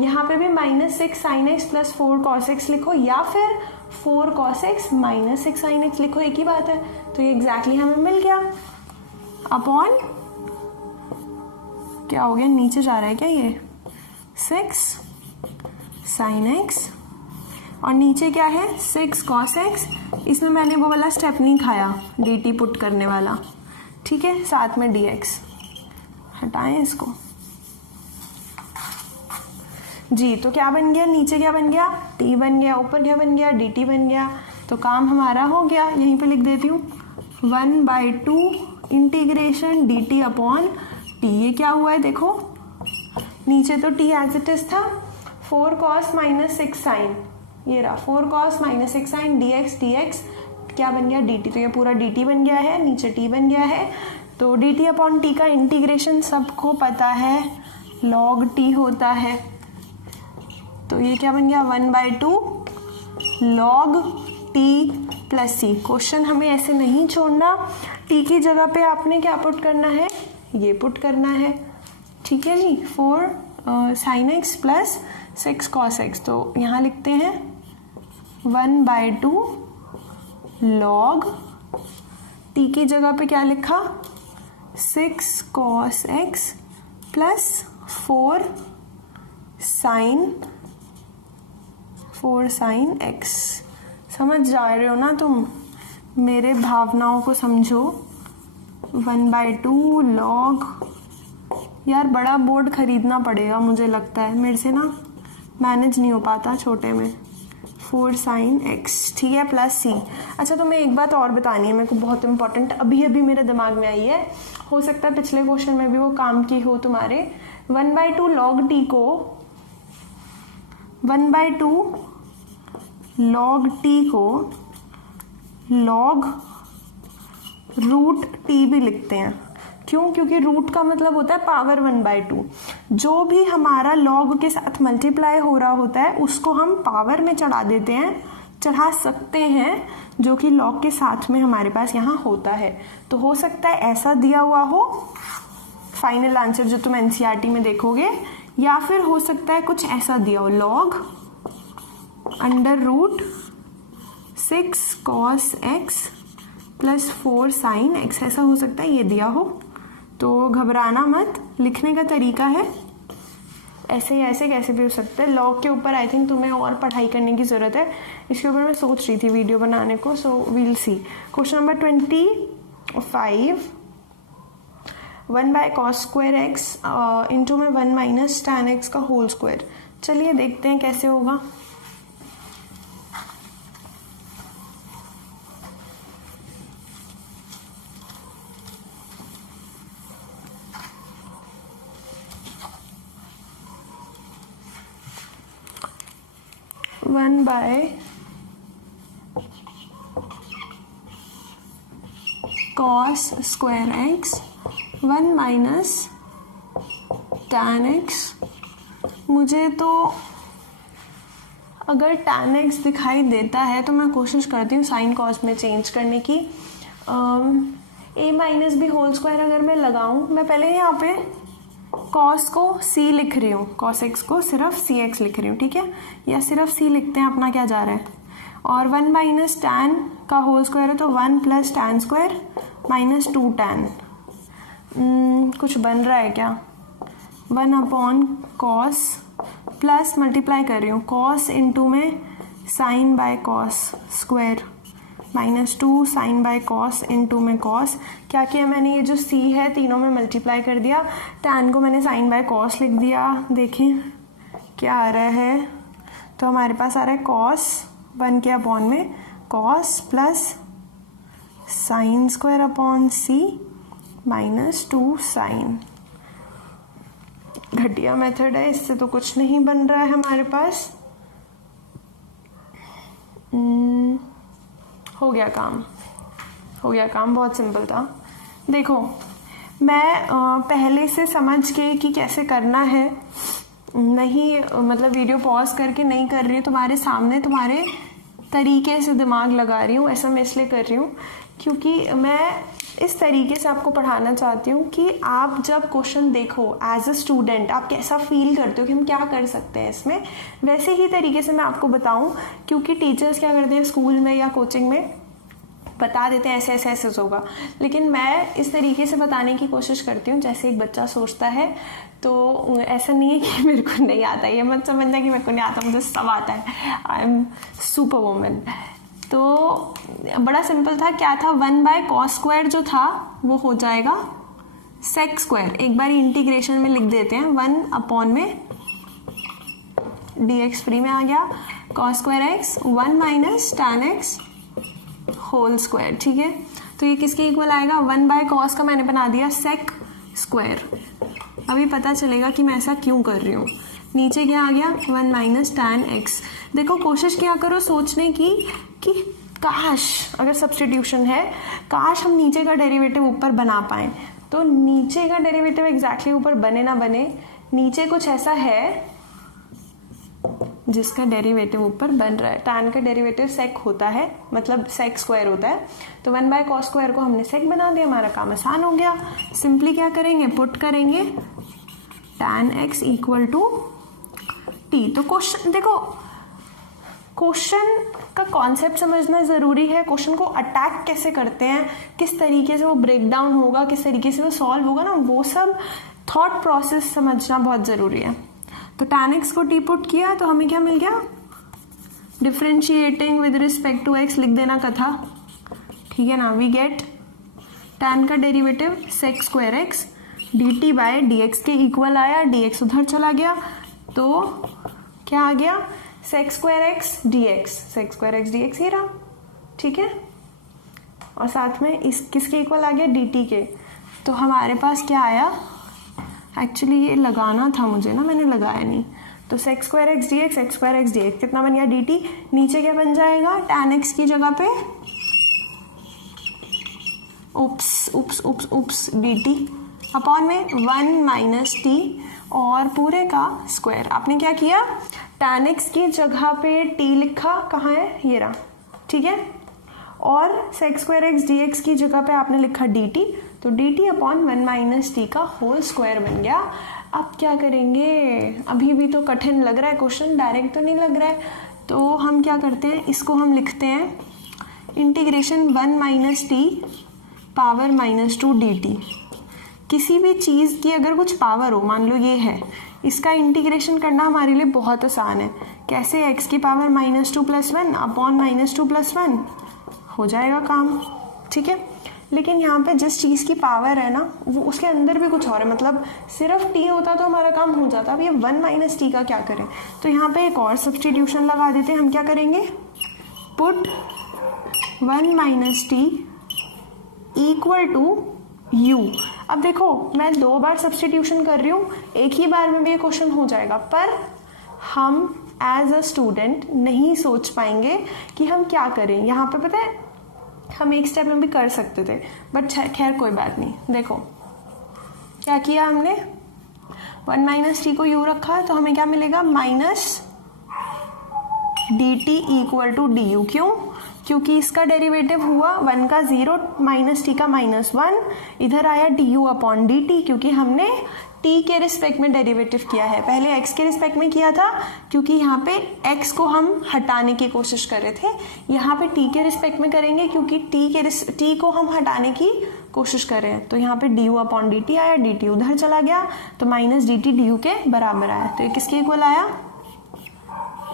यहाँ पे भी minus 6 sine x plus 4 cos x लिखो, या फिर 4 cos x minus 6 sine x लिखो, एक ही बात है। तो ये एग्जैक्टली हमें मिल गया। अपॉन क्या हो गया, नीचे जा रहा है क्या, ये 6 साइन x और नीचे क्या है 6 cos x। इसमें मैंने वो वाला स्टेप नहीं खाया, dt पुट करने वाला, ठीक है, साथ में dx। हटाएं इसको जी। तो क्या बन गया, नीचे क्या बन गया, t बन गया, ऊपर क्या बन गया, dt बन गया। तो काम हमारा हो गया, यहीं पे लिख देती हूँ 1/2 इंटीग्रेशन dt अपॉन t। ये क्या हुआ है देखो, नीचे तो t एज इट इज था, 4 cos माइनस 6 साइन, ये रहा 4 cos माइनस 6 साइन dx क्या बन गया dt। तो ये पूरा dt बन गया है, नीचे t बन गया है। तो dt अपॉन t का इंटीग्रेशन सबको पता है log t होता है। तो ये क्या बन गया 1/2 log t plus c। Question हमें ऐसे नहीं छोड़ना, t की जगह पे आपने क्या पुट करना है, ये पुट करना है, ठीक है जी। 4 sin x plus 6 cos x। तो यहाँ लिखते हैं 1/2 log t की जगह पे क्या लिखा 6 cos x plus 4 sin x। समझ जा रहे हो ना तुम, मेरे भावनाओं को समझो। 1/2 log, यार बड़ा बोर्ड खरीदना पड़ेगा मुझे लगता है, मेरे से ना मैनेज नहीं हो पाता छोटे में। 4 sin x, ठीक है, प्लस c। अच्छा तुम्हें एक बात और बतानी है मेरे को, बहुत इंपॉर्टेंट, अभी अभी मेरे दिमाग में आई है, हो सकता है पिछले क्वेश्चन में भी वो काम की हो तुम्हारे। 1/2 log t को 1/2 log t को log रूट t भी लिखते हैं। क्यों? क्योंकि रूट का मतलब होता है पावर 1/2। जो भी हमारा log के साथ मल्टीप्लाई हो रहा होता है उसको हम पावर में चढ़ा देते हैं, चढ़ा सकते हैं, जो कि log के साथ में हमारे पास यहाँ होता है। तो हो सकता है ऐसा दिया हुआ हो फाइनल आंसर जो तुम एनसीईआरटी में देखोगे, या फिर हो सकता है कुछ ऐसा दिया हो log under root 6 cos x plus 4 sin x, ऐसा हो सकता है ये दिया हो। तो घबराना मत, लिखने का तरीका है ऐसे या ऐसे कैसे भी हो सकता है। लॉग के ऊपर आई थिंक तुम्हें और पढ़ाई करने की ज़रूरत है, इसके ऊपर मैं सोच रही थी वीडियो बनाने को, so we'll see. Question number 25, 1/cos square x into में 1 माइनस tan x का होल स्क्वायर। चलिए देखते हैं कैसे होगा। One by cos square x 1 minus tan x। मुझे तो अगर tan x दिखाई देता है तो मैं कोशिश करती हूँ साइन कॉस में चेंज करने की। a minus B whole square अगर मैं लगाऊं, मैं पहले यहाँ पे cos को c लिख रही हूँ, cos x को सिर्फ cx लिख रही हूँ, ठीक है, या सिर्फ c लिखते हैं, अपना क्या जा रहा है। और 1 माइनस tan का होल स्क्वायर है तो 1 plus tan square minus 2 tan। कुछ बन रहा है क्या, 1 अपॉन कॉस प्लस मल्टीप्लाई कर रही हूँ cos इंटू में sine by cos square minus 2 sine by cos into में कॉस। क्या किया मैंने, ये जो c है तीनों में मल्टीप्लाई कर दिया, tan को मैंने साइन बाय कॉस लिख दिया। देखें क्या आ रहा है, तो हमारे पास आ रहा है cos 1 के अपॉन में cos plus sine square upon c minus 2 sine. घटिया मेथड है, इससे तो कुछ नहीं बन रहा है हमारे पास। हो गया काम, बहुत सिंपल था। देखो मैं पहले से समझ के कि कैसे करना है, नहीं मतलब वीडियो पॉज करके नहीं कर रही हूँ, तुम्हारे सामने तुम्हारे तरीके से दिमाग लगा रही हूँ। ऐसा मैं इसलिए कर रही हूँ क्योंकि मैं इस तरीके से आपको पढ़ाना चाहती हूँ कि आप जब क्वेश्चन देखो एज अ स्टूडेंट आप कैसा फील करते हो कि हम क्या कर सकते हैं इसमें, वैसे ही तरीके से मैं आपको बताऊँ। क्योंकि टीचर्स क्या करते हैं स्कूल में या कोचिंग में, बता देते हैं ऐसे ऐसे होगा, लेकिन मैं इस तरीके से बताने की कोशिश करती हूँ जैसे एक बच्चा सोचता है। तो ऐसा नहीं है कि मेरे को नहीं आता, ये मत समझना कि मेरे को नहीं आता, मुझे सब आता है, आई एम सुपर वुमन। तो बड़ा सिंपल था, क्या था, 1/cos स्क्वायर जो था वो हो जाएगा sec स्क्वायर। एक बार इंटीग्रेशन में लिख देते हैं, 1 अपॉन में dx फ्री में आ गया, cos square x 1 minus tan x whole square, ठीक है। तो ये किसके इक्वल आएगा, 1/cos का मैंने बना दिया सेक स्क्वायर। अभी पता चलेगा कि मैं ऐसा क्यों कर रही हूँ। नीचे क्या आ गया, 1 - tan x। देखो कोशिश क्या करो सोचने की कि काश अगर सब्स्टिट्यूशन है, काश हम नीचे का डेरिवेटिव ऊपर बना पाएं। तो नीचे का डेरिवेटिव एग्जैक्टली ऊपर बने ना बने, नीचे कुछ ऐसा है जिसका डेरिवेटिव ऊपर बन रहा है। tan का डेरिवेटिव sec होता है, मतलब sec स्क्वायर होता है। तो 1/cos स्क्वायर को हमने sec बना दिया, हमारा काम आसान हो गया। सिंपली क्या करेंगे, पुट करेंगे tan x equal to t। तो क्वेश्चन देखो, क्वेश्चन का कॉन्सेप्ट समझना जरूरी है। क्वेश्चन को अटैक कैसे करते हैं, किस तरीके से वो ब्रेक डाउन होगा, किस तरीके से वो सॉल्व होगा ना, वो सब थॉट प्रोसेस समझना बहुत जरूरी है। तो tan x को t पुट किया तो हमें क्या मिल गया, differentiating with respect to x लिख देना कथा, ठीक है ना। वी गेट tan का derivative sec square x dt by dx के इक्वल आया, dx उधर चला गया तो क्या आ गया, sec square x dx, sec square x dx ही रहा, ठीक है। और साथ में इस किसके इक्वल आ गया, dt के। तो हमारे पास क्या आया, एक्चुअली ये लगाना था मुझे ना, मैंने लगाया नहीं। तो sec square x dx, sec square x dx कितना बन गया, dt। नीचे क्या बन जाएगा, tan x की जगह पे उप्स dt अपॉन में 1 - t और पूरे का स्क्वायर। आपने क्या किया, tan x की जगह पे t लिखा, कहाँ है, ये रहा, ठीक है। और sec स्क्वायर x dx की जगह पे आपने लिखा dt, तो dt अपॉन 1 - t का होल स्क्वायर बन गया। अब क्या करेंगे, अभी भी तो कठिन लग रहा है क्वेश्चन, डायरेक्ट तो नहीं लग रहा है। तो हम क्या करते हैं, इसको हम लिखते हैं इंटीग्रेशन 1 - t पावर -2 dt। किसी भी चीज़ की अगर कुछ पावर हो, मान लो ये है, इसका इंटीग्रेशन करना हमारे लिए बहुत आसान है। कैसे, x की पावर -2 + 1 अपॉन -2 + 1 हो जाएगा काम, ठीक है। लेकिन यहाँ पे जिस चीज़ की पावर है ना, वो उसके अंदर भी कुछ और है, मतलब सिर्फ t होता तो हमारा काम हो जाता। अब ये 1 - t का क्या करें, तो यहाँ पे एक और सब्स्टिट्यूशन लगा देते हैं। हम क्या करेंगे, put 1 - t equal to u। अब देखो मैं 2 बार सब्स्टिट्यूशन कर रही हूँ, एक ही बार में भी ये क्वेश्चन हो जाएगा, पर हम एज अ स्टूडेंट नहीं सोच पाएंगे कि हम क्या करें। यहाँ पे पता है हम एक स्टेप में भी कर सकते थे, बट खैर कोई बात नहीं। देखो क्या किया हमने, 1 - t को u रखा, तो हमें क्या मिलेगा, -dt इक्वल टू du। क्यों, क्योंकि इसका डेरिवेटिव हुआ 1 का 0 -t का -1, इधर आया du अपॉन dt, क्योंकि हमने t के रिस्पेक्ट में डेरिवेटिव किया है। पहले x के रिस्पेक्ट में किया था, क्योंकि यहाँ पे x को हम हटाने की कोशिश कर रहे थे। यहाँ पे t के रिस्पेक्ट में करेंगे, क्योंकि t को हम हटाने की कोशिश कर रहे हैं। तो यहाँ पे du अपॉन dt आया, dt उधर चला गया, तो -dt du के बराबर आया। तो ये किसके इक्वल आया,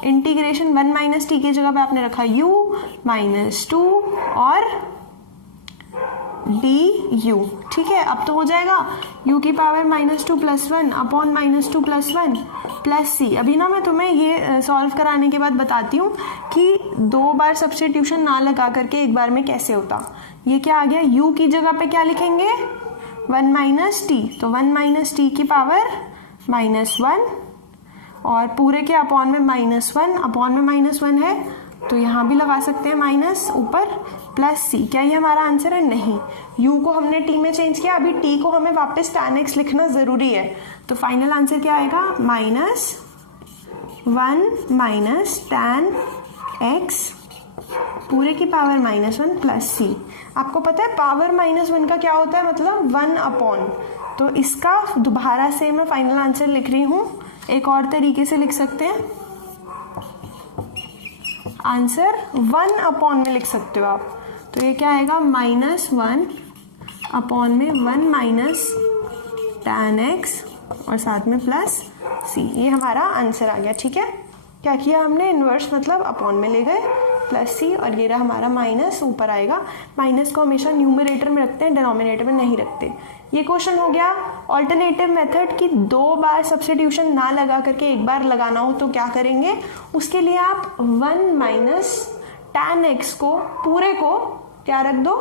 इंटीग्रेशन 1 - t की जगह पे आपने रखा u -2 और du, ठीक है। अब तो हो जाएगा u की पावर -2 + 1 अपॉन -2 + 1 प्लस c। अभी ना मैं तुम्हें ये सॉल्व कराने के बाद बताती हूँ कि 2 बार सब्स्टिट्यूशन ना लगा करके एक बार में कैसे होता। ये क्या आ गया, u की जगह पे क्या लिखेंगे, 1 - t, तो 1 - t की पावर -1 और पूरे के अपॉन में -1, अपॉन में -1 है तो यहाँ भी लगा सकते हैं माइनस ऊपर प्लस c। क्या ये हमारा आंसर है, नहीं। u को हमने t में चेंज किया, अभी t को हमें वापस tan x लिखना जरूरी है। तो फाइनल आंसर क्या आएगा, -1 - tan x पूरे की पावर -1 प्लस c। आपको पता है पावर -1 का क्या होता है, मतलब 1 अपॉन। तो इसका दोबारा से मैं फाइनल आंसर लिख रही हूँ, एक और तरीके से लिख सकते हैं, आंसर 1 अपॉन में लिख सकते हो आप। तो ये क्या आएगा, -1 अपॉन में 1 - tan x और साथ में प्लस c। ये हमारा आंसर आ गया, ठीक है। क्या किया हमने, इन्वर्स मतलब अपॉन में ले गए प्लस c, और ये रहा हमारा माइनस, ऊपर आएगा। माइनस को हमेशा न्यूमरेटर में रखते हैं, डिनोमिनेटर में नहीं रखते। ये क्वेश्चन हो गया ऑल्टरनेटिव मेथड की 2 बार सब्स्टिट्यूशन ना लगा करके एक बार लगाना हो तो क्या करेंगे। उसके लिए आप 1 - tan x को पूरे को क्या रख दो,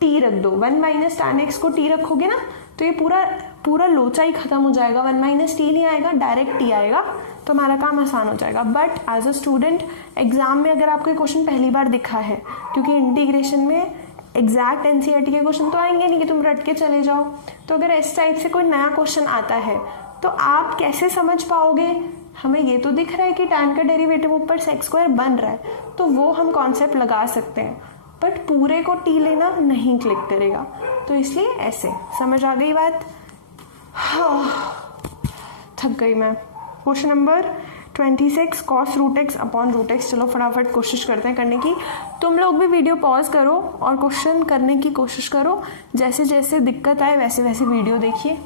टी रख दो। 1 माइनस tan x को टी रखोगे ना तो ये पूरा लोचा ही खत्म हो जाएगा, 1 माइनस टी नहीं आएगा, डायरेक्ट टी आएगा, तो हमारा काम आसान हो जाएगा। But as a student exam में अगर आपको क्वेश्चन पहली बार दिखा है, क्योंकि इंटीग्रेशन में एग्जैक्ट एनसीईआरटी के क्वेश्चन तो आएंगे नहीं कि तुम रट के चले जाओ, तो अगर इस टाइप से कोई नया क्वेश्चन आता है तो आप कैसे समझ पाओगे, हमें ये तो दिख रहा है कि tan का डेरिवेटिव ऊपर सेक्स स्क्वायर बन रहा है, तो वो हम कॉन्सेप्ट लगा सकते हैं, बट पूरे को टी लेना नहीं क्लिक करेगा, तो इसलिए ऐसे। समझ आ गई बात? हाँ, थक गई मैं। Question number 26 cos root x upon root x. चलो फटाफट कोशिश करते हैं करने की। तुम लोग भी वीडियो पॉज करो और क्वेश्चन करने की कोशिश करो, जैसे जैसे दिक्कत आए वैसे वैसे वीडियो देखिए।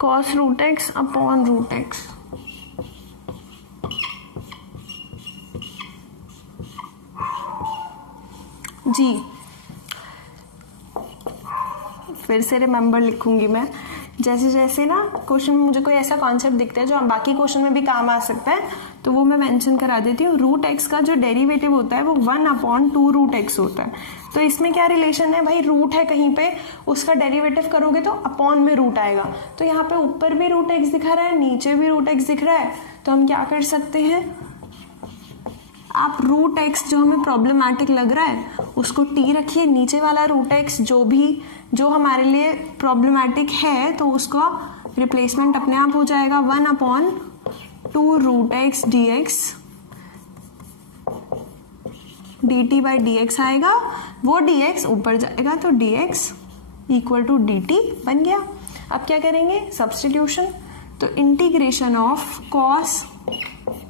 cos root x upon root x. जी फिर से रिमेंबर लिखूंगी मैं, जैसे जैसे ना क्वेश्चन में मुझे कोई ऐसा कॉन्सेप्ट दिखता है जो बाकी क्वेश्चन में भी काम आ सकता है, तो वो मैं मेंशन करा देती हूँ। रूट एक्स का जो डेरिवेटिव होता है वो 1/2 रूट एक्स होता है, तो इसमें क्या रिलेशन है भाई, रूट है कहीं पे, उसका डेरिवेटिव करोगे तो अपॉन में रूट आएगा, तो यहाँ पे ऊपर भी रूट एक्स दिखा रहा है, नीचे भी रूट एक्स दिख रहा है, तो हम क्या कर सकते हैं, आप रूट एक्स जो हमें प्रॉब्लमैटिक लग रहा है उसको टी रखिए, नीचे वाला रूट एक्स जो हमारे लिए प्रॉब्लमैटिक है तो उसका रिप्लेसमेंट अपने आप हो जाएगा 1/2 root x d x d t by d x आएगा, वो डी एक्स ऊपर जाएगा तो d x equal to d t बन गया। अब क्या करेंगे, सब्स्टिट्यूशन, तो integration of cos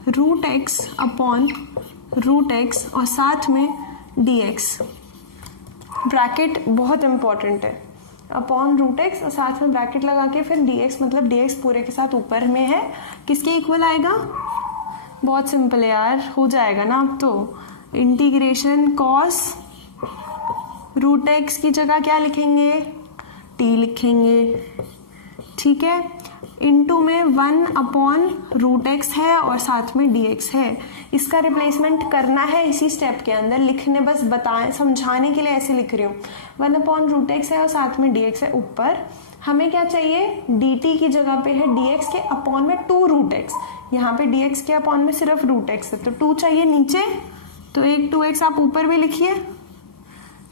root x upon root x और साथ में डी एक्स, ब्रैकेट बहुत इंपॉर्टेंट है, अपॉन रूट एक्स और साथ में ब्रैकेट लगा के फिर डी एक्स, मतलब डी एक्स पूरे के साथ ऊपर में है, किसके इक्वल आएगा, बहुत सिंपल है यार, हो जाएगा ना अब तो। इंटीग्रेशन कॉस रूट एक्स की जगह क्या लिखेंगे, टी लिखेंगे, ठीक है, इनटू में 1/रूट एक्स है और साथ में डी एक्स है, इसका रिप्लेसमेंट करना है इसी स्टेप के अंदर, लिखने बस बताएं समझाने के लिए ऐसे लिख रही हूँ। 1/रूट एक्स है और साथ में डी एक्स है ऊपर, हमें क्या चाहिए, डी टी की जगह पे है डी एक्स के अपॉन में 2 रूट एक्स, यहाँ पे डी एक्स के अपॉन में सिर्फ रूट एक्स है, तो 2 चाहिए नीचे, तो एक 2x आप ऊपर भी लिखिए,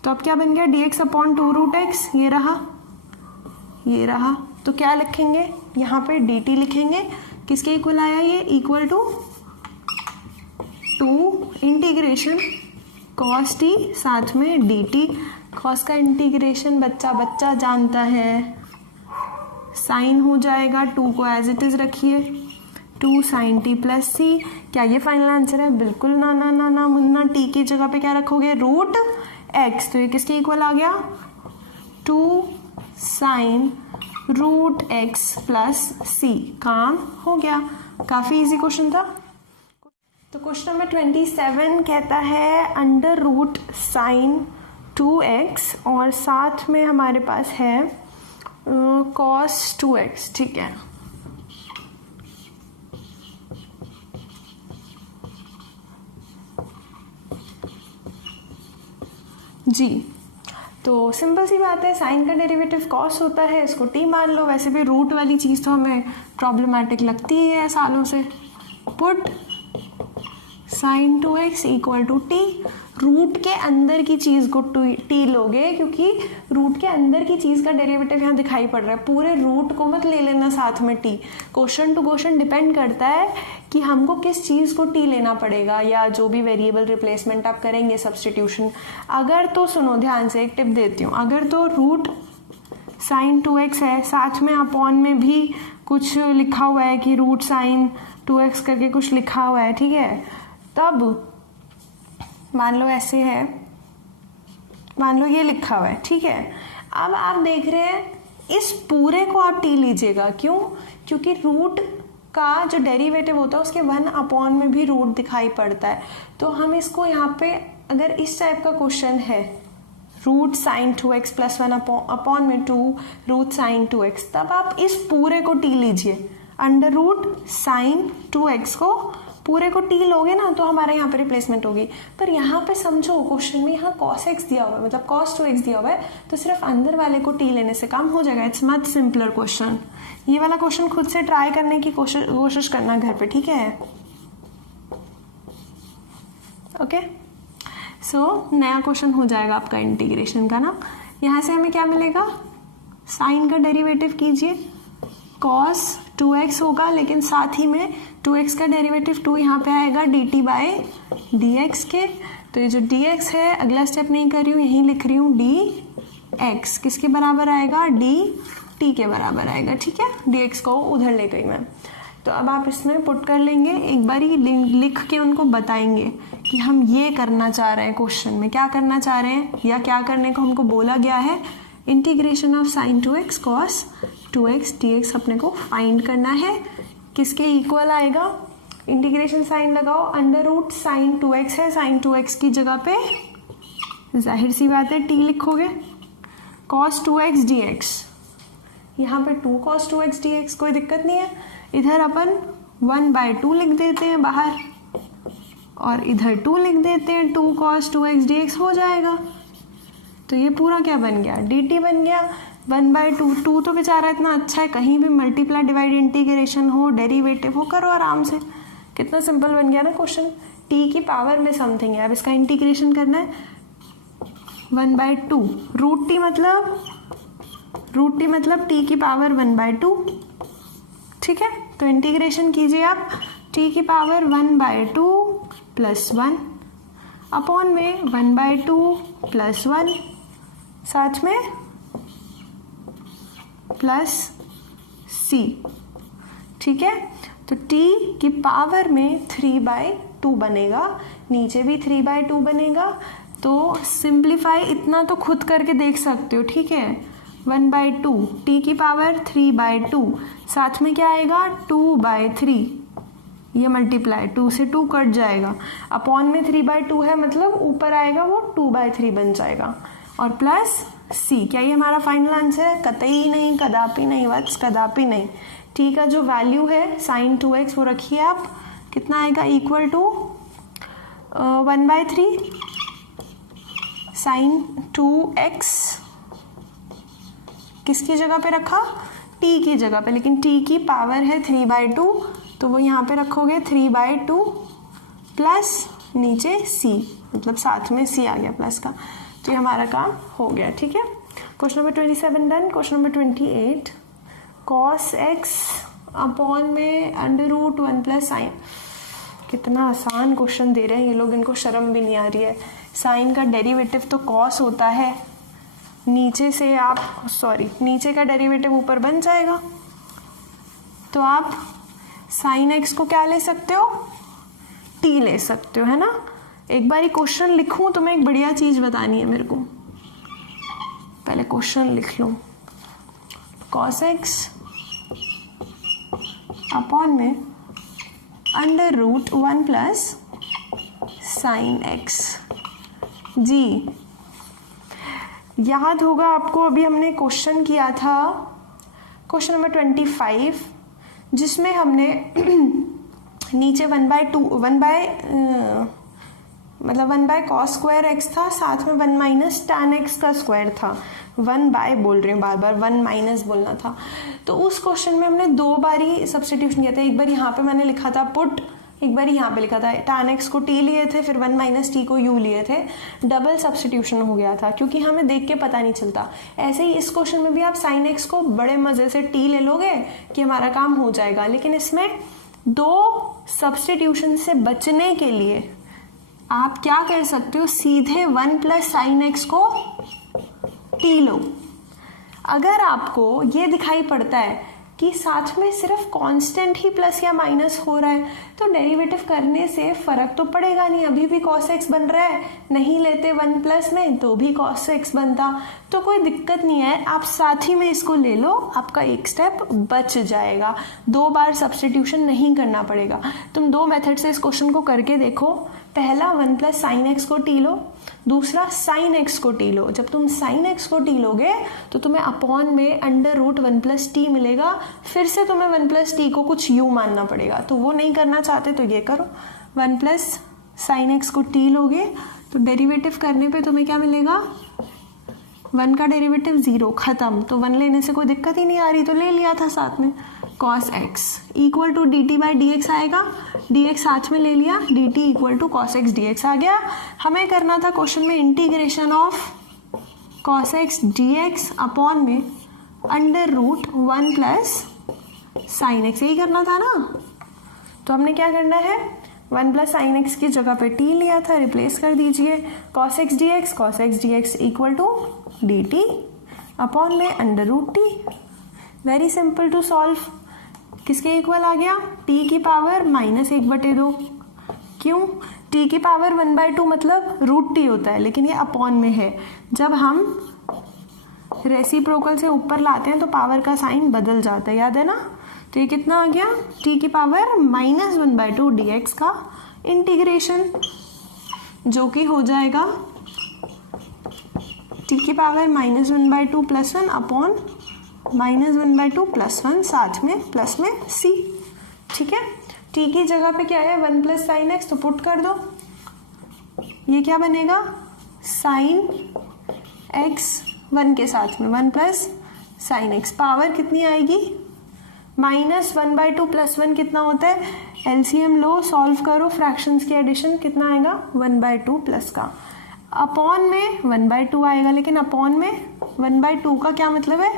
तो अब क्या बन गया, d x upon 2 root x, ये रहा, तो क्या लिखेंगे यहाँ पे डी टी लिखेंगे, किसके इक्वल आया ये, equal to 2 integration cos t साथ में डी टी, कॉस का इंटीग्रेशन बच्चा बच्चा जानता है, साइन हो जाएगा, 2 को एज इट इज रखिए, 2 sin t प्लस सी। क्या ये फाइनल आंसर है, बिल्कुल ना ना ना ना मुन्ना, टी की जगह पे क्या रखोगे, रूट एक्स, तो ये किसके इक्वल आ गया, 2 sin रूट एक्स प्लस सी, काम हो गया, काफी इजी क्वेश्चन था। तो क्वेश्चन नंबर 27 कहता है अंडर रूट साइन 2x और साथ में हमारे पास है cos 2x, ठीक है, जी, तो सिंपल सी बात है, साइन का डेरिवेटिव कॉस होता है, इसको टी मान लो, वैसे भी रूट वाली चीज़ तो हमें प्रॉब्लमैटिक लगती ही है सालों से। Put sine 2x equal to t, root के अंदर की चीज़ को टी लोगे, क्योंकि रूट के अंदर की चीज़ का डेरिवेटिव यहाँ दिखाई पड़ रहा है, पूरे रूट को मत ले लेना साथ में t, question to question depend करता है कि हमको किस चीज़ को टी लेना पड़ेगा, या जो भी वेरिएबल रिप्लेसमेंट आप करेंगे सब्स्टिट्यूशन। अगर तो सुनो ध्यान से, एक टिप देती हूँ, अगर तो रूट साइन 2x है, साथ में अपॉन में भी कुछ लिखा हुआ है कि रूट साइन 2x करके कुछ लिखा हुआ है, ठीक है, तब मान लो ऐसे है, मान लो ये लिखा हुआ है, ठीक है, अब आप देख रहे हैं इस पूरे को आप टी लीजिएगा, क्यों? क्योंकि रूट का जो डेरिवेटिव होता है उसके 1 में भी रूट दिखाई पड़ता है। तो हम इसको यहाँ पे अगर इस टाइप का क्वेश्चन है रूट साइन 2x प्लस 1 में 2 रूट साइन 2x, तब आप इस पूरे को टी लीजिए, अंडर रूट साइन 2x को पूरे को टी लोगे ना तो हमारे यहाँ पे रिप्लेसमेंट होगी। पर यहाँ पे समझो क्वेश्चन में यहाँ cos x दिया हुआ है, मतलब cos 2x दिया हुआ है, तो सिर्फ अंदर वाले को टी लेने से काम हो जाएगा। It's much simpler question. ये वाला क्वेश्चन खुद से ट्राई करने की कोशिश करना घर पे, ठीक है? ओके, सो नया क्वेश्चन हो जाएगा आपका इंटीग्रेशन का ना। यहाँ से हमें क्या मिलेगा? साइन का डेरिवेटिव कीजिए, cos 2x होगा, लेकिन साथ ही में 2x का डेरिवेटिव 2 यहाँ पे आएगा dt बाय dx के। तो ये जो dx है अगला स्टेप नहीं कर रही हूँ, यहीं लिख रही हूँ dx किसके बराबर आएगा? dt के बराबर आएगा, ठीक है? dx को उधर ले गई मैं। तो अब आप इसमें पुट कर लेंगे, एक बार ही लिख के उनको बताएंगे कि हम ये करना चाह रहे हैं, क्वेश्चन में क्या करना चाह रहे हैं या क्या करने को हमको बोला गया है। Integration of sine 2x cos 2x dx अपने को फाइंड करना है। किसके इक्वल आएगा? इंटीग्रेशन साइन लगाओ, अंडर रूट साइन 2x है, साइन 2x की जगह पे जाहिर सी बात है t लिखोगे, cos 2x dx, यहाँ पे 2 cos 2x dx, कोई दिक्कत नहीं है। इधर अपन 1/2 लिख देते हैं बाहर और इधर 2 लिख देते हैं, 2 cos 2x dx हो जाएगा। तो ये पूरा क्या बन गया? dt बन गया। 1/2, 2 तो बेचारा इतना अच्छा है, कहीं भी मल्टीप्लाई डिवाइड इंटीग्रेशन हो डेरिवेटिव हो करो आराम से। कितना सिंपल बन गया ना क्वेश्चन। t की पावर में समथिंग है, अब इसका इंटीग्रेशन करना है। 1/2 रूट t मतलब t की पावर 1/2, ठीक है? तो इंटीग्रेशन कीजिए आप, t की पावर 1/2 प्लस 1 अपॉन में 1/2 प्लस 1 साथ में प्लस c, ठीक है? तो t की पावर में 3/2 बनेगा, नीचे भी 3/2 बनेगा। तो सिंप्लीफाई इतना तो खुद करके देख सकते हो, ठीक है? 1/2 t की पावर 3/2 साथ में क्या आएगा? 2/3, ये मल्टीप्लाई 2 से 2 कट जाएगा, अपॉन में 3/2 है मतलब ऊपर आएगा वो 2/3 बन जाएगा, और प्लस c। क्या ये हमारा फाइनल आंसर है? कतई नहीं, कदापि नहीं वत्स, कदापि नहीं। t का जो वैल्यू है साइन 2x वो रखिए आप, कितना आएगा? इक्वल टू 1/3 साइन 2x किसकी जगह पे रखा? t की जगह पे, लेकिन t की पावर है 3/2 तो वो यहाँ पे रखोगे 3/2 प्लस नीचे c, मतलब साथ में c आ गया प्लस का। तो ये हमारा काम हो गया, ठीक है? Question number 27 done. Question number 28 cos x upon में अंडर रूट 1 प्लस साइन। कितना आसान क्वेश्चन दे रहे हैं ये लोग, इनको शर्म भी नहीं आ रही है। साइन का डेरिवेटिव तो cos होता है, नीचे से आप नीचे का डेरिवेटिव ऊपर बन जाएगा। तो आप साइन x को क्या ले सकते हो? t ले सकते हो, है ना? एक बार क्वेश्चन लिखूं तो मैं एक बढ़िया चीज बतानी है मेरे को, पहले क्वेश्चन लिख लूं। cos x अपॉन में under root 1 plus sine x। जी याद होगा आपको, अभी हमने क्वेश्चन किया था क्वेश्चन नंबर 25, जिसमें हमने नीचे 1 cos स्क्वायर x था, साथ में 1 माइनस tan x का स्क्वायर था। 1 बाय बोल रही हूँ बार बार, 1 माइनस बोलना था। तो उस क्वेश्चन में हमने 2 बारी सब्स्टिट्यूशन किया था। एक बार यहाँ पे मैंने लिखा था पुट, एक बार यहाँ पे लिखा था tan x को t लिए थे, फिर 1 माइनस t को u लिए थे। डबल सब्स्टिट्यूशन हो गया था क्योंकि हमें देख के पता नहीं चलता। ऐसे ही इस क्वेश्चन में भी आप sin x को बड़े मजे से t ले लोगे कि हमारा काम हो जाएगा, लेकिन इसमें 2 सब्स्टिट्यूशन से बचने के लिए आप क्या कर सकते हो? सीधे 1 प्लस साइन एक्स को t लो। अगर आपको ये दिखाई पड़ता है कि साथ में सिर्फ कांस्टेंट ही प्लस या माइनस हो रहा है, तो डेरिवेटिव करने से फर्क तो पड़ेगा नहीं, अभी भी cos x बन रहा है, नहीं लेते 1 प्लस में तो भी cos x बनता, तो कोई दिक्कत नहीं है, आप साथ ही में इसको ले लो, आपका एक स्टेप बच जाएगा, 2 बार सब्स्टिट्यूशन नहीं करना पड़ेगा। तुम 2 मेथड से इस क्वेश्चन को करके देखो, पहला 1 प्लस साइन एक्स को टी लो, दूसरा साइन एक्स को टी लो। जब तुम साइन एक्स को टी लोगे तो तुम्हें अपॉन में अंडर रूट 1 प्लस टी मिलेगा, फिर से तुम्हें 1 प्लस टी को कुछ यू मानना पड़ेगा, तो वो नहीं करना चाहते तो ये करो, 1 प्लस साइन एक्स को टी लोगे तो डेरिवेटिव करने पे तुम्हें क्या मिलेगा, 1 का डेरिवेटिव 0, खत्म, तो 1 लेने से कोई दिक्कत ही नहीं आ रही तो ले लिया था साथ में, cos x equal to d t by d x आएगा, dx साथ में ले लिया, dt equal to cos x dx आ गया। हमें करना था क्वेश्चन में integration of cos x dx upon में under root 1 plus sine x, यही करना था ना, तो हमने क्या करना है, 1 प्लस साइन x की जगह पे t लिया था, रिप्लेस कर दीजिए, cos x dx equal to dt upon में under root t, very simple to solve. किसके इक्वल आ गया, t की पावर -1/2, क्यों, t की पावर 1/2 मतलब रूट t होता है, लेकिन ये अपॉन में है, जब हम रेसिप्रोकल से ऊपर लाते हैं तो पावर का साइन बदल जाता है, याद है ना, तो ये कितना आ गया, t की पावर -1/2 dx का इंटीग्रेशन, जो कि हो जाएगा t की पावर -1/2 + 1 अपॉन -1/2 + 1, साथ में प्लस में c, ठीक है। t की जगह पे क्या है, 1 प्लस साइन एक्स, तो पुट कर दो, ये क्या बनेगा, साइन x 1 के साथ में 1 प्लस साइन एक्स, पावर कितनी आएगी, -1/2 + 1 कितना होता है, एलसीएम लो, सॉल्व करो, फ्रैक्शंस की एडिशन, कितना आएगा 1/2 प्लस का, अपॉन में 1/2 आएगा, लेकिन अपॉन में 1/2 का क्या मतलब है,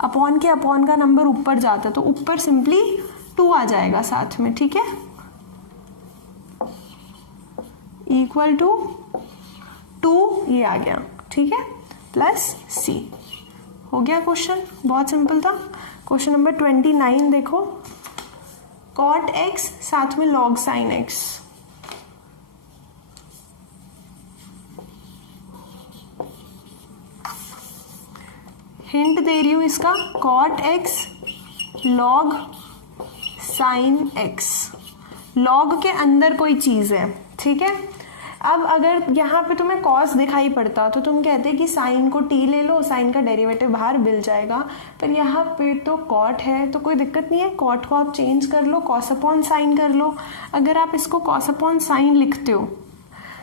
अपॉन के अपॉन का नंबर ऊपर जाता है, तो ऊपर सिंपली 2 आ जाएगा साथ में, ठीक है, इक्वल टू 2 ये आ गया, ठीक है, प्लस c, हो गया क्वेश्चन, बहुत सिंपल था। क्वेश्चन नंबर 29 देखो, cot x साथ में log sin x, हिंट दे रही हूं इसका, cot x log sin x, log के अंदर कोई चीज है, ठीक है। अब अगर यहाँ पे तुम्हें cos दिखाई पड़ता तो तुम कहते कि sin को t ले लो, sin का डेरिवेटिव बाहर मिल जाएगा, पर यहाँ पे तो cot है तो कोई दिक्कत नहीं है, cot को आप चेंज कर लो, cos अपॉन sin कर लो। अगर आप इसको cos अपॉन sin लिखते हो,